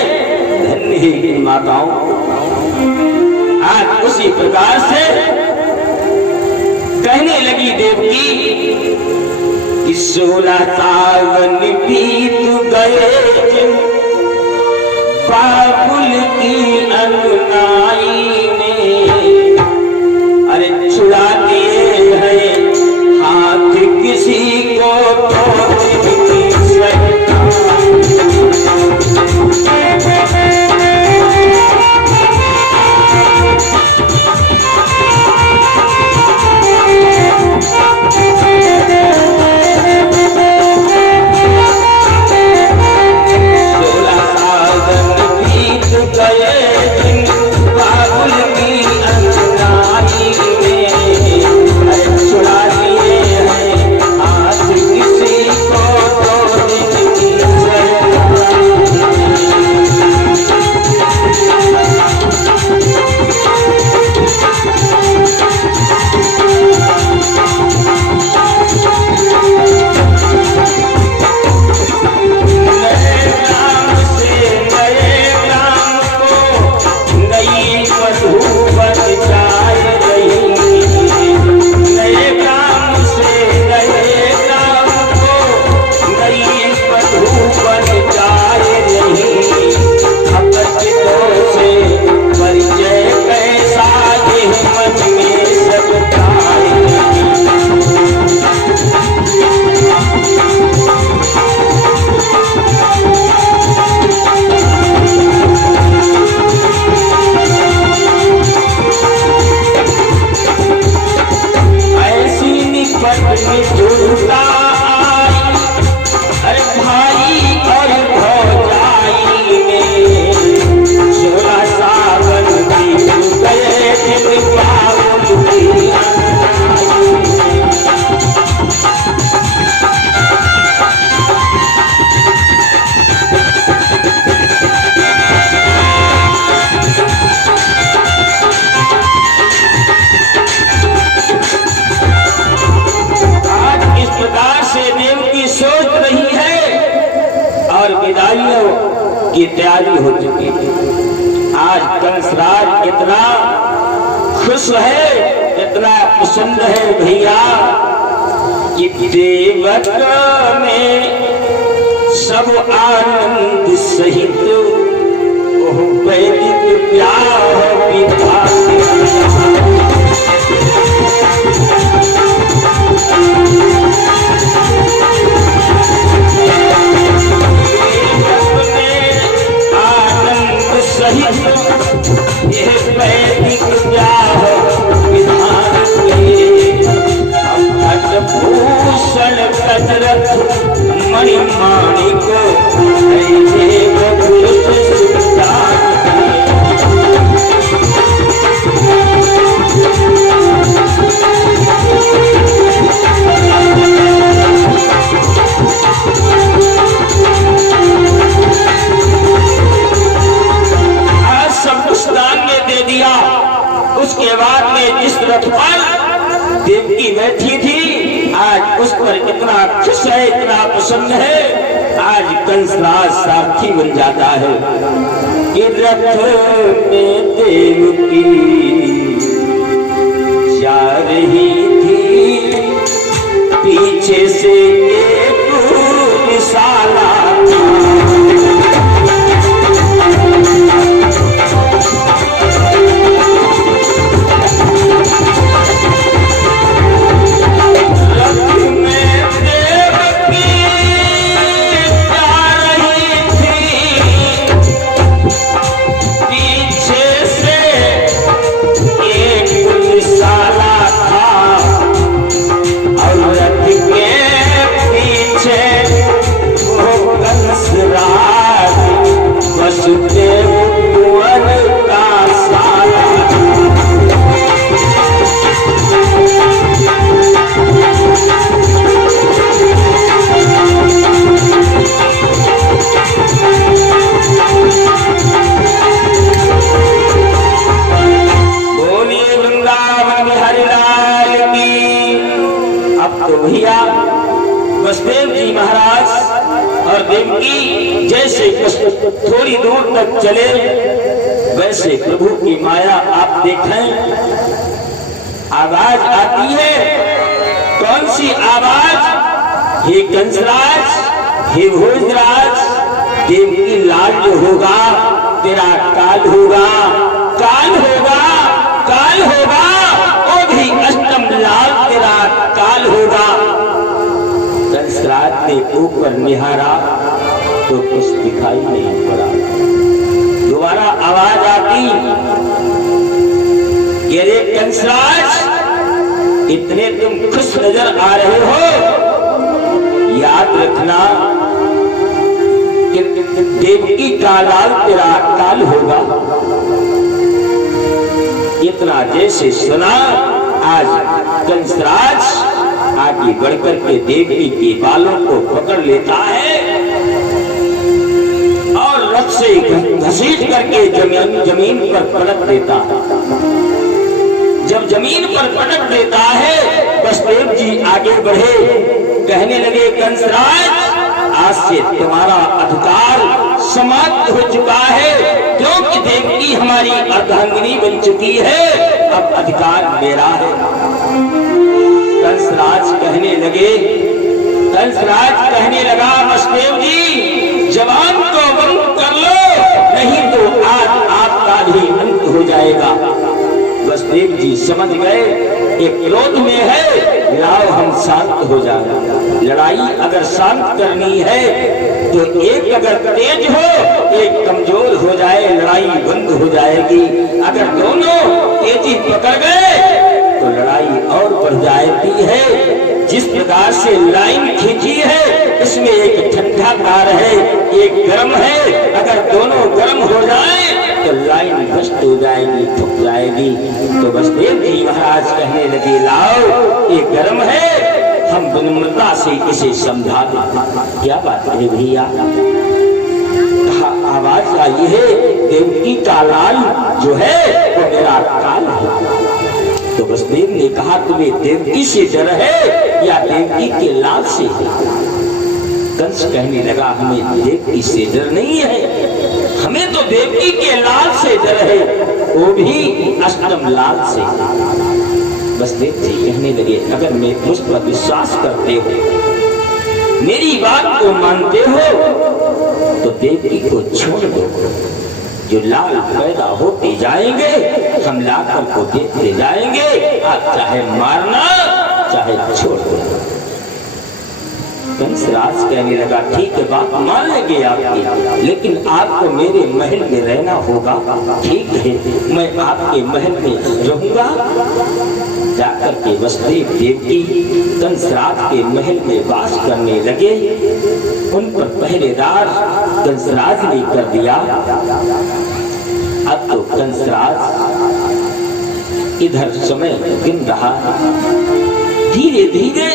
धन्य है इन माताओं। आज उसी प्रकार से कहने लगी देवकी कि 16 सावन बीत गए बाबुल की अनुनाई ने, अरे छुड़ा दिए हैं हाथ किसी को तो तैयारी हो चुकी है। आज कंसराज इतना खुश है, इतना पसंद है भैया कि देवक में सब आनंद सहित वैदिक ब्याह विवाह आनंद सहित यह वैदिक ब्याह विधान भूषण कसरत मणिमाणिक उसके बाद में जिस रथ पर देवकी बैठी थी आज उस पर इतना खुश है, इतना पसंद है, आज कंसराज सारथी बन जाता है कि रथ में देवकी जा रही थी, पीछे से एक साला थोड़ी दूर तक चले वैसे प्रभु की माया आप देखें, आवाज आती है। कौन सी आवाज? हे कंसराज, हे भोजराज, देवकी लाल जो होगा तेरा काल होगा, काल होगा, काल होगा, वो भी अष्टम लाल तेरा काल होगा। कंसराज ने ऊपर निहारा तो कुछ दिखाई नहीं पड़ा। दोबारा आवाज आती, ये कंसराज इतने तुम खुश नजर आ रहे हो, याद रखना कि देवकी का लाल तेरा काल होगा। इतना जैसे सुना आज कंसराज आगे बढ़कर के देवकी के बालों को पकड़ लेता है और रथ से घसीट करके जमीन पर पटक देता है। जब जमीन पर पटक देता है वसुदेव जी आगे बढ़े, कहने लगे कंसराज आज से तुम्हारा अधिकार समाप्त हो चुका है, क्योंकि देवकी हमारी अर्धांगिनी बन चुकी है, अब अधिकार मेरा है। कंसराज कहने लगा वसुदेव जी जवान को बंद कर लो, नहीं तो आज आपका भी अंत हो जाएगा। वसुदेव जी समझ गए कि क्रोध में है, लाओ हम शांत हो जाए। लड़ाई अगर शांत करनी है तो एक अगर तेज हो, एक कमजोर हो जाए, लड़ाई बंद हो जाएगी। अगर दोनों तेजी पकड़ गए तो लड़ाई और बढ़ जाती है। जिस प्रकार से लाइन खींची है इसमें एक ठंडा तार है, एक गर्म है, अगर दोनों गर्म हो जाए तो लाइन भ्रष्ट हो जाएगी, थक जाएगी। तो वसुदेव जी महाराज कहने लगे लाओ ये गर्म है, हम विनम्रता से इसे समझा दें। क्या बात है भैया? आवाज आई है देवकी का लाल जो है वो मेरा काल है। तो वसुदेव ने कहा तुम्हें देवकी से डर है या देवकी के लाल से? कंस कहने लगा हमें देवकी से डर नहीं है, हमें तो देवकी के लाल से डर है, वो भी अष्टम लाल से। वसुदेव जी कहने लगे, अगर मैं मुझ पर विश्वास करते हो, मेरी बात को मानते हो, तो देवकी को छोड़ दो। जो लाल पैदा होते जाएंगे हम लाखों को देखते जाएंगे, आप चाहे मारना चाहे छोड़ दो। कंसराज कहने लगा, ठीक है बात मान लेंगे आपकी, लेकिन आपको मेरे महल में रहना होगा। ठीक है, मैं आपके महल में रहूंगा। जाकर के वसुदेव देवकी कंसराज के महल में वास करने लगे। उन पर पहरेदार कंसराज ने कर दिया। अब तो कंसराज इधर समय गिन रहा है। धीरे धीरे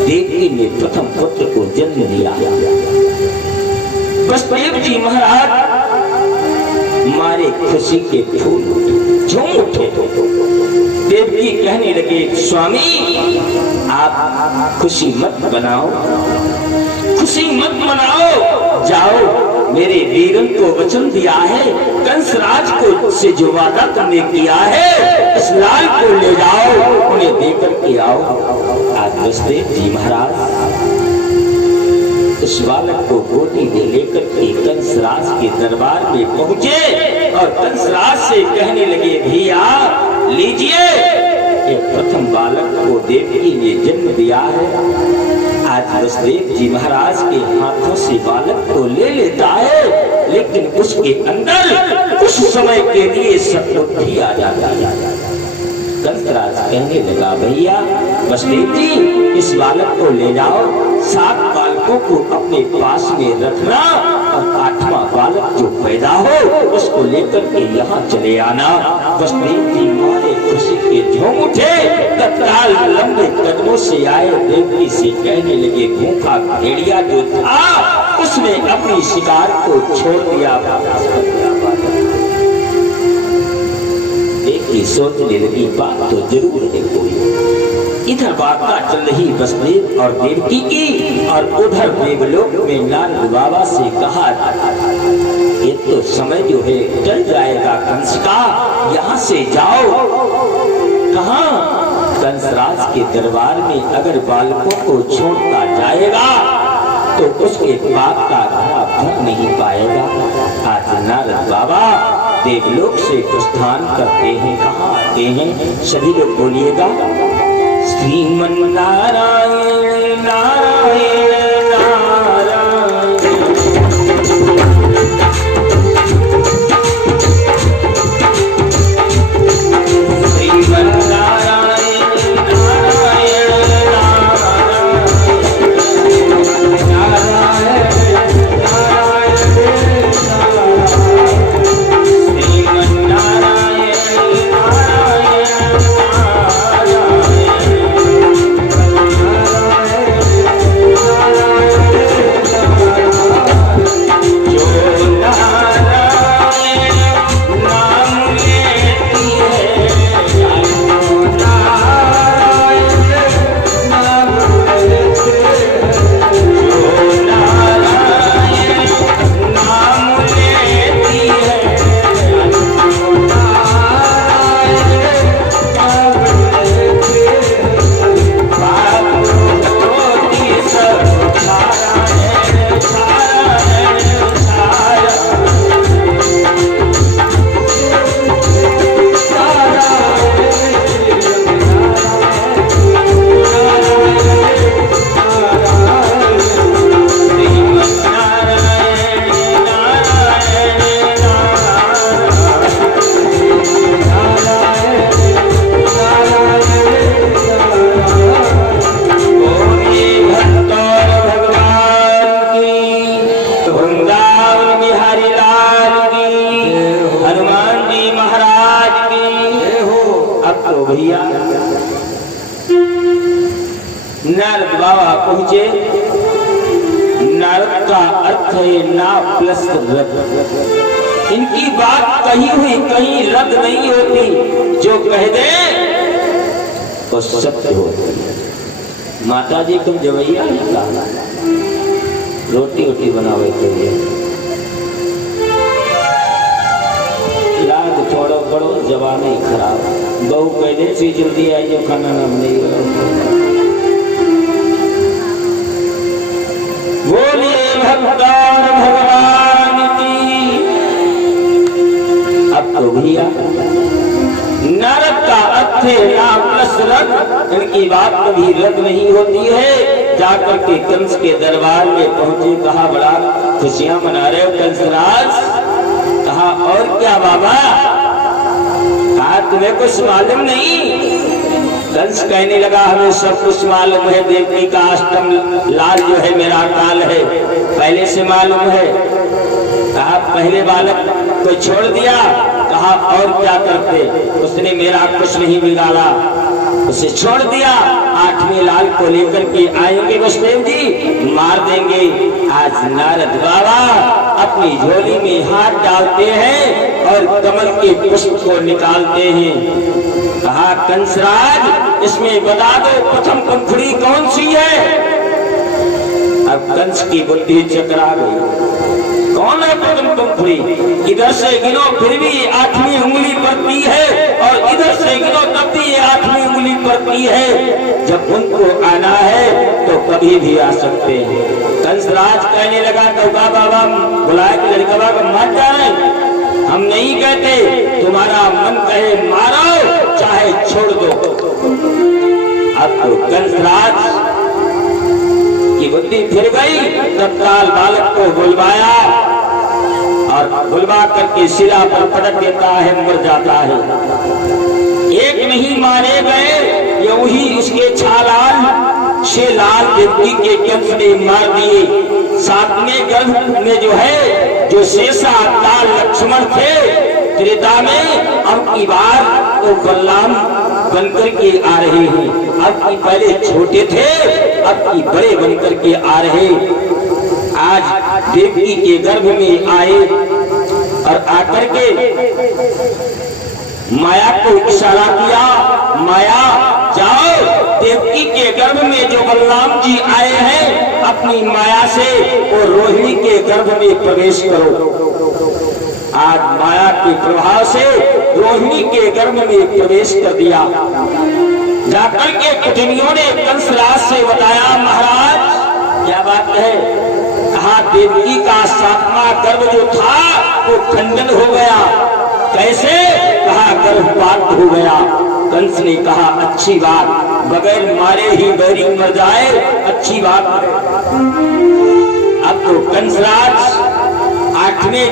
देवकी ने प्रथम पुत्र को जन्म दिया। वसुदेव जी महाराज मारे खुशी के फूल झूम उठे। देवकी कहने लगे, स्वामी आप खुशी मत बनाओ, खुशी मत मनाओ, जाओ मेरे वीरन को वचन दिया है, कंसराज को से जो वादा तुमने किया है, इस लाल को ले जाओ, उन्हें देकर के आओ। आज वसुदेव जी महाराज उस बालक को गोदी में लेकर के कंसराज के दरबार में पहुंचे और कंसराज से कहने लगे, भैया लीजिए, ये प्रथम बालक को देवकी ने जन्म दिया है। आज वसुदेव जी महाराज के हाथों से बालक को ले लेता है, लेकिन उसके अंदर कुछ समय के लिए सद्बुद्धि आ जाता है। कंसराज कहने लगा, भैया वसुदेव जी इस बालक को ले जाओ, 7 बालकों को अपने पास में रखना और 8वां बालक जो पैदा हो उसको लेकर के यहाँ चले आना। वसुदेव जी मारे खुशी के झूम उठे। तत्काल लंबे कदमों से आए देवकी से कहने लगे, भूखा भेड़िया जो था उसने अपनी शिकार को छोड़ दिया। देखिए सोचने लगी, बात तो जरूर है कोई। इधर वार्ता चल रही वसुदेव और देवकी की, और उधर देवलोक में नारद बाबा से कहा, ये तो समय जो है चल जाएगा कंस का, यहाँ से जाओ। कहाँ? कंसराज के दरबार में अगर बालकों को छोड़ता जाएगा तो उसके बाप का घड़ा भर नहीं पाएगा। आज नारद बाबा देवलोक से प्रस्थान करते हैं। कहाँ आते हैं? सभी लोग बोलिएगा, श्रीमन नारायण नारायण नारायण। श्रीमन नारायण नारायण नारद बाबा पहुंचे। नारद का अर्थ है ना प्लस रद्द। इनकी बात कही हुई कहीं रद्द नहीं होती, जो कह दे वो सत्य होती है। माता जी तुम जवैया रोटी वोटी बनावे के लिए जवान ही खराब। बहू पहले से जल्दी आई जो खाना नाम नहीं बोलिए भगवान भगवान की। अब तो भैया नरक का अच्छे नाम रथ इनकी बात कभी रद्द नहीं होती है। जाकर के कंस के दरबार में पहुंचे, कहा बड़ा खुशियां मना रहे हो कंसराज। कहा और क्या बाबा, कहा तुम्हें कुछ मालूम नहीं। कंस कहने लगा हमें सब कुछ मालूम है, देवकी का अष्टम लाल जो है मेरा काल है, पहले से मालूम है। कहा पहले बालक को छोड़ दिया। कहा और क्या करते, उसने मेरा कुछ नहीं बिगाड़ा, उसे छोड़ दिया। आठवें लाल को लेकर के आएंगे वसुदेव जी, मार देंगे। आज नारद बाबा अपनी झोली में हाथ डालते हैं और कमल के पुष्प को निकालते हैं। कहा कंसराज इसमें बता दो प्रथम पंखुड़ी कौन सी है। अब कंस की बुद्धि चकरा गई, कौन है प्रथम पंखुड़ी। इधर से गिनो फिर भी 8वीं उंगली पड़ती है, और इधर से गिनो तब भी 8वीं उंगली पड़ती है। जब उनको आना है तो कभी भी आ सकते हैं। कंसराज कहने लगा कौका बाबा बुलाए कि लड़का बाबा मत जाए, हम नहीं कहते, तुम्हारा मन कहे मारो चाहे छोड़ दो। अब तो कंसराज की बुद्धि फिर गई। तत्काल बालक को बुलवाया और बुलवा करके शिला पर पटक देता है, मर जाता है। एक नहीं मारे गए, यूं ही उसके छालाल 6 लाल देवकी के कंस ने मार दिए। 7वें गर्भ में जो है जो शेषा काल लक्ष्मण थे त्रेता में, अब की बार तो बलराम बनकर के आ रहे हैं। अब की पहले छोटे थे, अब की बड़े बनकर के आ रहे। आज देवकी के गर्भ में आए और आकर के माया को इशारा किया, माया जाओ देवकी के गर्भ में जो बलराम जी आए हैं अपनी माया से वो रोहिणी के गर्भ में प्रवेश करो। आज माया के प्रभाव से रोहिणी के गर्भ में प्रवेश कर दिया। जाकर के कुटुंबियों ने कंसराज से बताया महाराज क्या बात है। कहा देवकी का 7वां गर्भ जो था वो खंडन हो गया। कैसे, कहा गर्भपात हो गया। कंस ने कहा अच्छी बात, बगैर मारे ही बैरी मर जाए, अच्छी बात है। अब तो कंसराज 8वें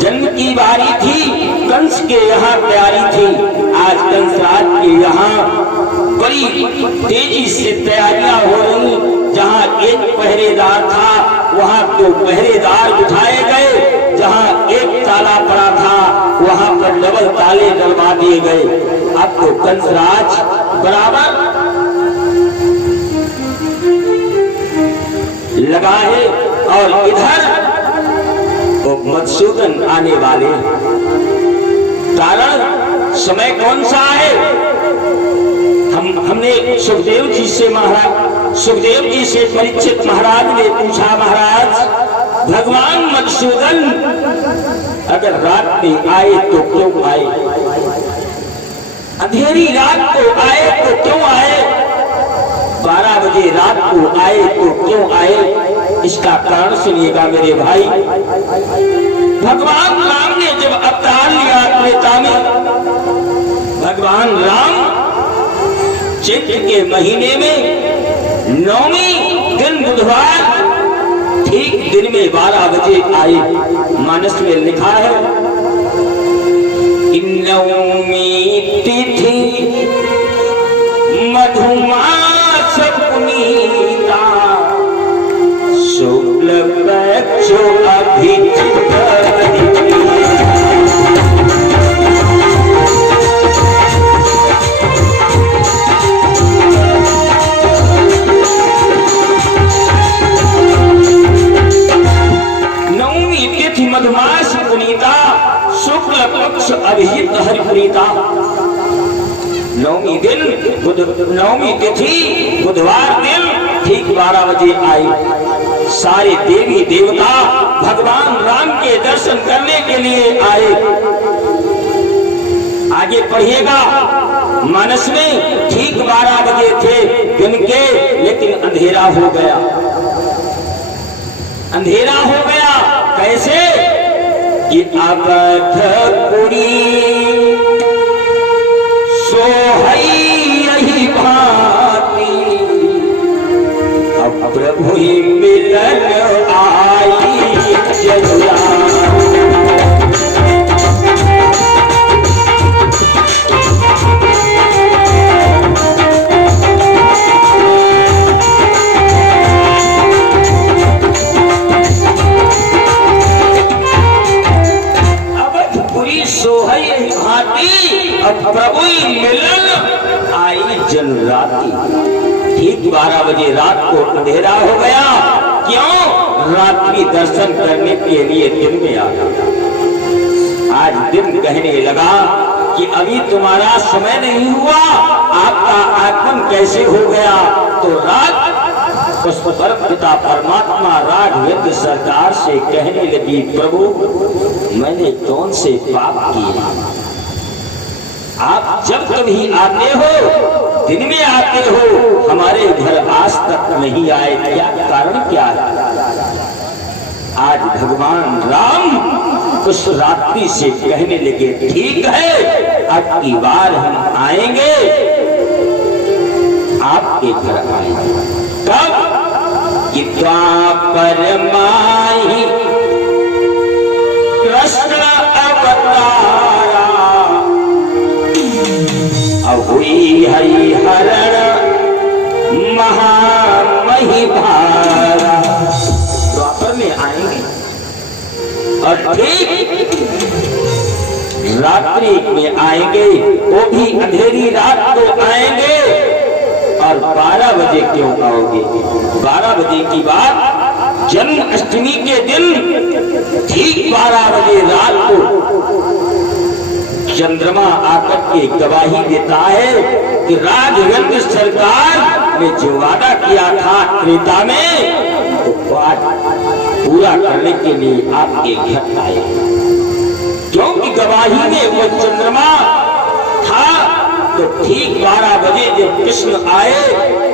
जन्म की बारी थी, कंस के यहाँ तैयारी थी। आज कंसराज के यहाँ बड़ी तेजी से तैयारियां हो रही। जहाँ एक पहरेदार था वहाँ 2 पहरेदार बिठाए गए, जहाँ एक ताला पड़ा था वहाँ पर डबल ताले डलवा दिए गए। अब तो कंसराज बराबर लगा है और इधर वो मधुसूदन आने वाले। कारण समय कौन सा है। हमने सुखदेव जी से परीक्षित महाराज ने पूछा, महाराज भगवान मधुसूदन अगर रात में आए तो क्यों आए, अंधेरी रात को आए तो क्यों आए, 12 बजे रात को आए तो क्यों आए। इसका कारण सुनिएगा मेरे भाई। भगवान राम ने जब अवतार लिया त्रेता में, भगवान राम चैत्र के महीने में 9वें दिन बुधवार ठीक दिन में 12 बजे आए। मानस में लिखा है 9वीं तिथि मधुमास पुनीता शुक्ल पक्षो अभिजित। मधुमास पुनीता शुक्ल पक्ष अभिजित हरिपुनीता। 9वीं तिथि बुधवार दिन ठीक 12 बजे आई। सारे देवी देवता भगवान राम के दर्शन करने के लिए आए। आगे पढ़िएगा। मानस में ठीक 12 बजे थे दिन के, लेकिन अंधेरा हो गया। अंधेरा हो गया कैसे कि अवध कुड़ी सोहई यही भांति, अब प्रभु ही मिलन आई जजुआ। अब प्रभु मिलन आई जन राती। ठीक 12 बजे रात को अंधेरा हो गया। क्यों? रात्रि दर्शन करने के लिए दिन में आ गया। आज दिन कहने लगा कि अभी तुम्हारा समय नहीं हुआ, आपका आगमन कैसे हो गया? तो रात उस पिता परमात्मा राघवेंद्र सरकार से कहने लगी, प्रभु मैंने कौन से पाप किए? आप जब कभी आते हो दिन में आते हो, हमारे घर आज तक नहीं आए, क्या कारण क्या है? आज भगवान राम उस रात्रि से कहने लगे, ठीक है अब की बार हम आएंगे, आपके घर आएंगे। कब? कि द्वापर माही कृष्ण अवतारा, हुई हरि हरण महामही भारा। द्वापर में आएंगे और ठीक रात्रि में आएंगे, वो भी अंधेरी रात को आएंगे। और 12 बजे क्यों आओगे? 12 बजे की बात जन्माष्टमी के दिन ठीक 12 बजे रात को चंद्रमा आकर के गवाही देता है कि राघवेंद्र सरकार ने जो वादा किया था त्रेता में, वो पूरा करने के लिए आपके घर आए। क्योंकि गवाही में वो चंद्रमा था, तो ठीक 12 बजे जब कृष्ण आए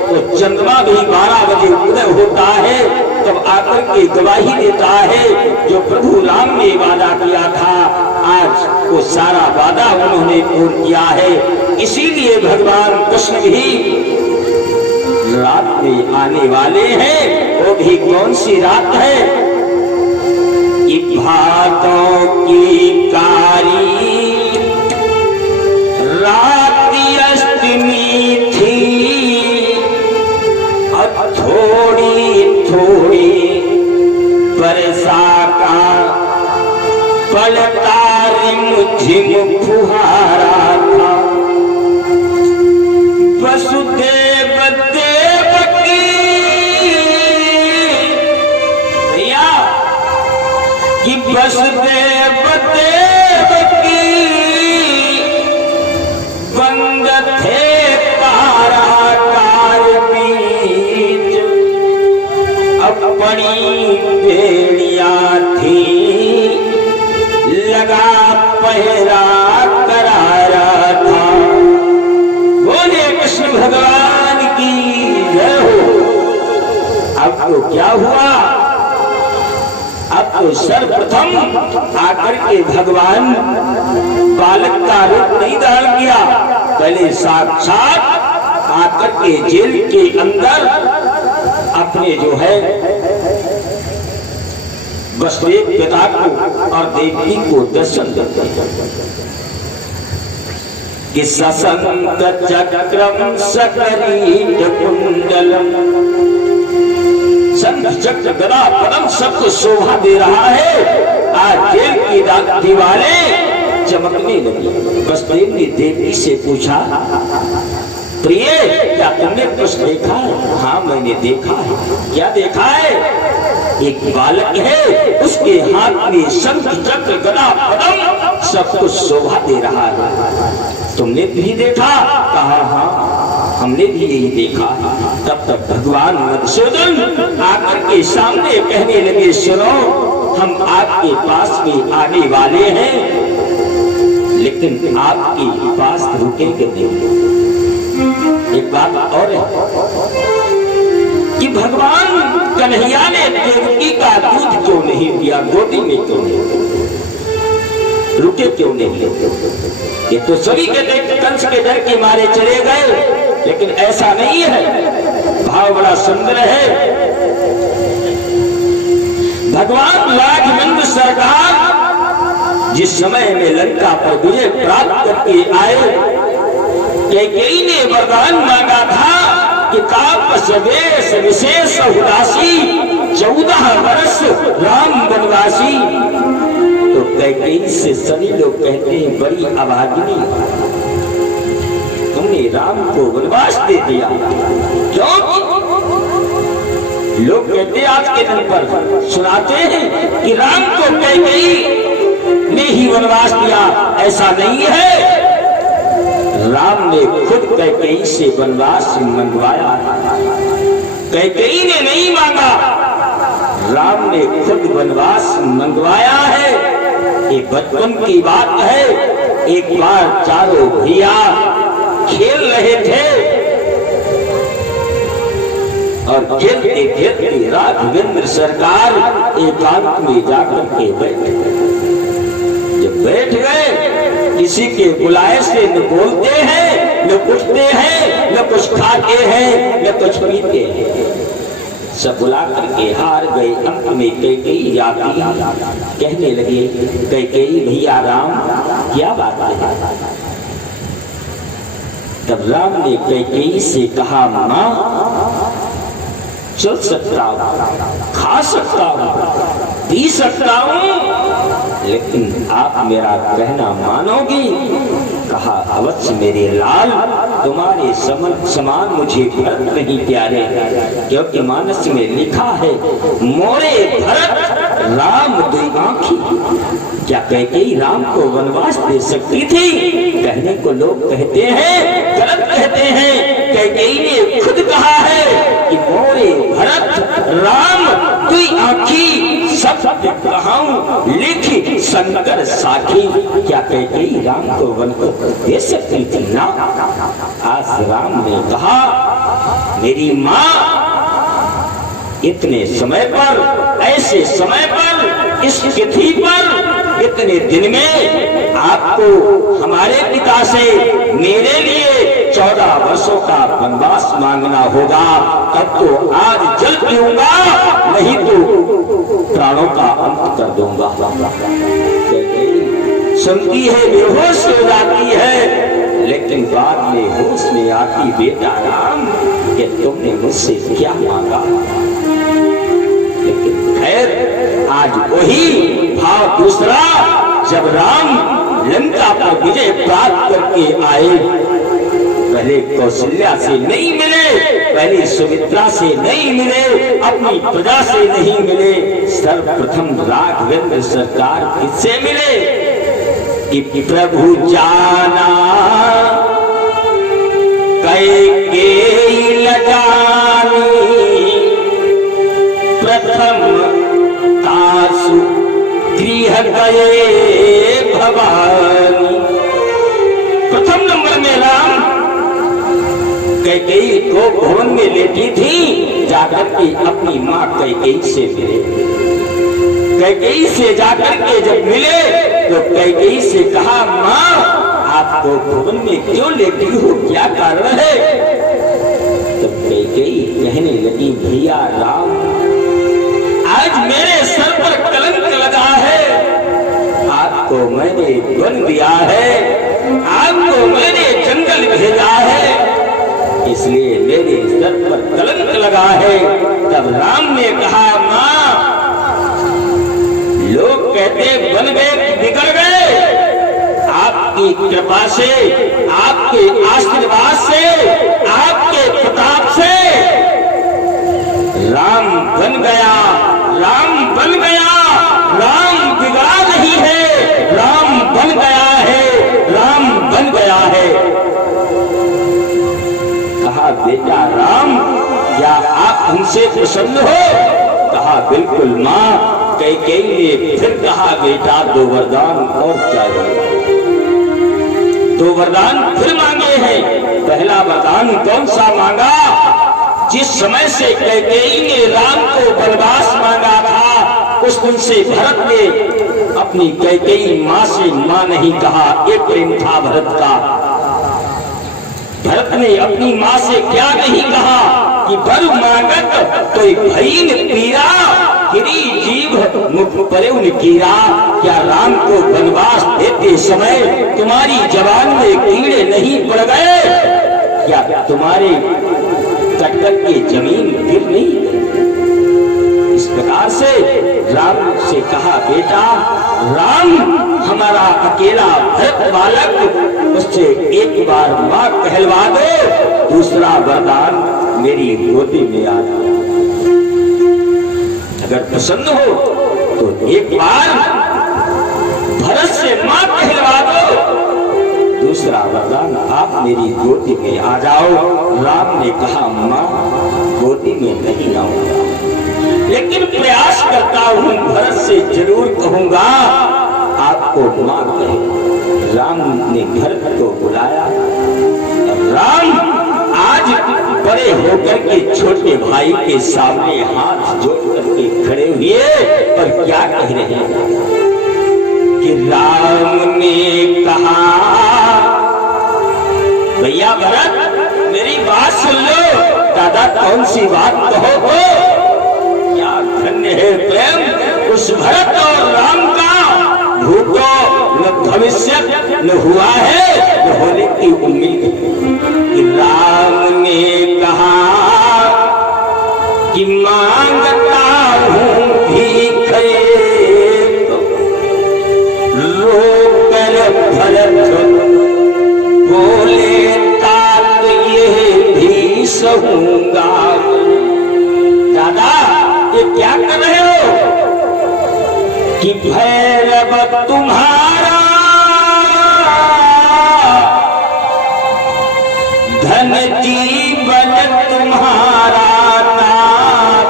तो चंद्रमा भी 12 बजे उदय होता है, तब आकर के गवाही देता है जो प्रभु राम ने वादा किया था, आज वो सारा वादा उन्होंने पूर्ण किया है। इसीलिए भगवान कृष्ण भी रात में आने वाले हैं। वो भी कौन सी रात है? भादों की कारी रात्रि अष्टमी थी, और थोड़ी थोड़ी बरसा का पलता रिमझिम फुहारा था। वसुदेव देव की भैया कि वसुदेव देव की बंद थे कारागार बीच, अपनी बेड़िया थी लगा पहरा करारा था। बोले कृष्ण भगवान की जय हो। अब तो क्या हुआ? अब तो सर्वप्रथम आकर के भगवान बालक का रूप नहीं धारण किया, पहले साक्षात आकर के जेल के अंदर अपने जो है वसुदेव पिता को और देवी को दर्शन देते कि ससंग चक्रम सकरीट कुंडलम, शंख चक्र गदा पद्म सबको शोभा दे रहा है। आज जेल की दीवारें चमकने लगी। वसुदेव ने देवी से पूछा, प्रिय क्या तुमने कुछ देखा है? हाँ मैंने देखा है। क्या देखा है? एक बालक है, उसके हाथ में शंख चक्र गदा पद्म सब कुछ शोभा दे रहा है। तुमने भी देखा? कहा हाँ हमने भी यही देखा। तब तक भगवान मधुसूदन आकर के सामने कहने लगे, सुनो हम आपके पास में आने वाले हैं, दिन आपके पास रुकेंगे नहीं। एक बात और है कि भगवान कन्हैया ने देवकी का दूध क्यों नहीं दिया, गोदी में क्यों नहीं रुके, क्यों नहीं? ये तो सभी के कंस के डर के मारे चले गए, लेकिन ऐसा नहीं है। भाव बड़ा सुंदर है। भगवान राघवेंद्र सरकार जिस समय में लंका पर विजय प्राप्त करके आए, कैकेयी ने वरदान मांगा था कि तापस वेश विशेष उदासी 14 वर्ष राम वनवासी। तो कैकेयी से सभी लोग कहते हैं बड़ी अभागिनी, तुमने राम को वनवास दे दिया। क्यों? लोग कहते आज के दिन पर सुनाते हैं कि राम को कैकेयी ने ही वनवास दिया। ऐसा नहीं है, राम ने खुद कैकेयी से वनवास मंगवाया। कैकेयी ने नहीं मांगा, राम ने खुद वनवास मंगवाया है। ये बचपन की बात है। एक बार चारों भैया खेल रहे थे और खेलते खेलते राघवेंद्र सरकार एकांत में जाकर के बैठे। जब बैठ गए, किसी के बुलाए से न बोलते हैं, न उठते हैं, न कुछ खाते हैं, न कुछ पीते हैं। सब बुला करके हार गए। अंत में कैकेयी जाती कहने लगे, कैकेयी भैया राम क्या बात है? तब राम ने कैकेयी से कहा, माँ चल सकता हूँ, खा सकता हूँ, पी सकता हूँ, लेकिन आप मेरा कहना मानोगी? कहा, अवश्य मेरे लाल, तुम्हारे समान मुझे भरत नहीं प्यारे, क्योंकि मानस में लिखा है मोरे भरत राम दुई आँखी। क्या कैकेयी राम को वनवास दे सकती थी? कहने को लोग कहते हैं, गलत कहते हैं। कैकेयी ने खुद कहा है कि मोरे भरत राम दुई आँखी, सत्य कहाऊं लिखी शंकर साखी। क्या कैकेयी राम को वन को दे सकती थी ना? आज राम ने कहा, मेरी माँ इतने समय पर, ऐसे समय पर, इस तिथि पर, इतने दिन में आपको हमारे पिता से मेरे लिए 14 वर्षों का वनवास मांगना होगा। तब तो आज जल पीऊंगा, नहीं तो प्राणों का अंत कर दूंगा। सुनती है, बेहोश हो जाती है, लेकिन बाद में होश में आती, बेटा राम कि तुमने मुझसे क्या मांगा? लेकिन खैर, आज वही भाव दूसरा। जब राम लंका पर विजय प्राप्त करके आए, पहले कौशल्या से नहीं मिले, पहले सुमित्रा से नहीं मिले, अपनी प्रजा से नहीं मिले, सर्वप्रथम राघवेंद्र सरकार किससे मिले? कि प्रभु जाना कैकेयी लगानी, प्रथम तासु गृह गए भवानी। प्रथम नंबर में राम कैकेयी को भवन में लेटी थी, जाकर के अपनी माँ कैकेयी से मिले। कैकेयी से जाकर के जब मिले तो कैकेयी से कहा, माँ आपको भवन में क्यों लेटी हो, क्या कारण है? तो कैकेयी कहने लगी, भैया राम, आज मेरे सर पर कलंक लगा है, आपको मैंने वन दिया है, आपको मैंने जंगल भेजा है, इसलिए मेरे सर पर कलंक लगा है। तब राम ने कहा, माँ लोग कहते बन गए, बिगड़ गए, आपकी कृपा से, आपके आशीर्वाद से, आपके प्रताप से राम बन गया, राम बन गया, राम बिगड़ा नहीं है, राम बन गया है, राम बन गया है। कहा, बेटा राम, क्या आप हमसे प्रसन्न हो? कहा, बिल्कुल माँ। कैकेयी ने फिर कहा, बेटा दो वरदान और चाहिए। दो वरदान फिर मांगे हैं। पहला वरदान कौन सा मांगा? जिस समय से कैकेयी ने राम को वनवास मांगा था, उस दिन से भरत ने अपनी कैकेयी माँ से माँ नहीं कहा। एक प्रेम था भरत का। भरत ने अपनी माँ से क्या नहीं कहा कि बर मांगत तो भईन पीरा, गिरी जीभ मुख परे कीरा। क्या राम को वनवास देते समय तुम्हारी जबान में कीड़े नहीं पड़ गए? क्या तुम्हारे कटकट के जमीन गिर नहीं गई? इस प्रकार से राम से कहा, बेटा राम हमारा अकेला भरत बालक, उससे एक बार माँ कहलवा दो, दूसरा वरदान मेरी गोदी में आ जाए। अगर पसंद हो तो एक बार भरत से माँ कहलवा दो, दूसरा वरदान आप मेरी गोदी में आ जाओ। राम ने कहा, माँ गोदी में नहीं आऊंगा, लेकिन प्रयास करता हूँ, भरत से जरूर कहूंगा आपको माँ कहे। राम ने भरत को बुलाया। राम आज बड़े होकर के छोटे भाई के सामने हाथ जोड़ करके खड़े हुए और क्या कह रहे हैं कि राम ने कहा, भैया भरत मेरी बात सुन लो। दादा कौन सी बात कहो? क्या धन्य है प्रेम उस भरत और राम का। भूतो न भविष्य न हुआ है, न होने की उम्मीद कि राम ने कहा कि मांगता हूँ भीख रोकर भरत बोले तात ये भी सहूंगा। दादा ये क्या कर रहे हो कि भैरव तुम्हारा धन जीवन तुम्हारा नाथ,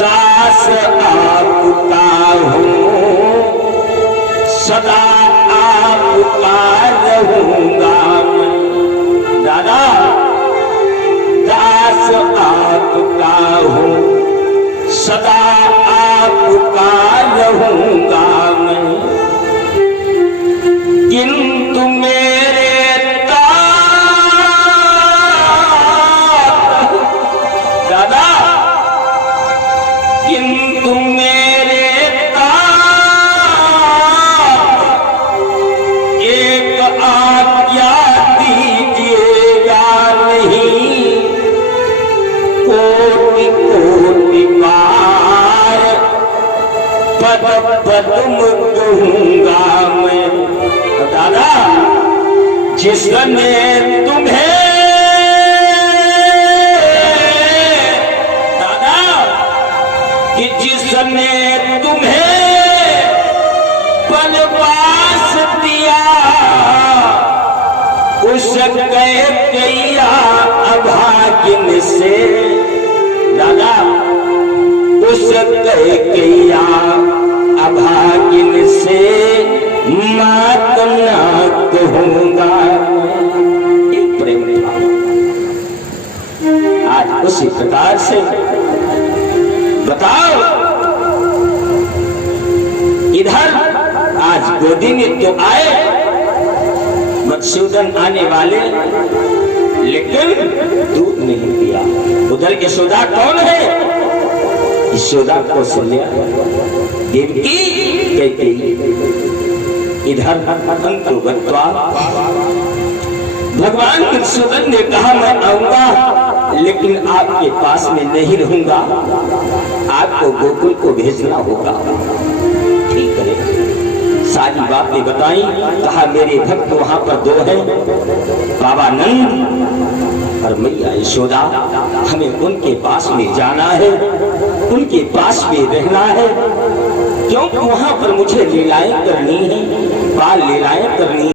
दास आपका हूँ सदा आपका रहूंगा। दादा दास आपका हूँ सदा आपका रहूंगा मैं, किंतु मेरे दादा किंतु मेरे एक आज्ञा दीजिएगा नहीं, कोटि कोटि बार पद पद्म कहूंगा मैं। दादा जिसने तुम्हें कि जिसने तुम्हें वनवास दिया, उस कैकेयी अभागिन से, दादा उस कैकेयी अभागिन से मात न कहूंगा। एक प्रेम था। आज उसी प्रकार से बताओ, इधर आज गोदी में तो आए मधुसूदन आने वाले, लेकिन दूध नहीं पिया। उधर यशोदा कौन है? यशोदा कौशल्या देवकी कैकेयी। इधर अंतुगत्वा भगवान मधुसूदन ने कहा, मैं आऊंगा लेकिन आपके पास में नहीं रहूंगा, आपको गोकुल को भेजना होगा। ठीक है, सारी बातें बताई। कहा मेरे भक्त वहां पर दो हैं, बाबा नंद और मैया यशोदा, हमें उनके पास में जाना है, उनके पास में रहना है, क्योंकि वहां पर मुझे लीलाएं करनी है, बाल लीलाएं करनी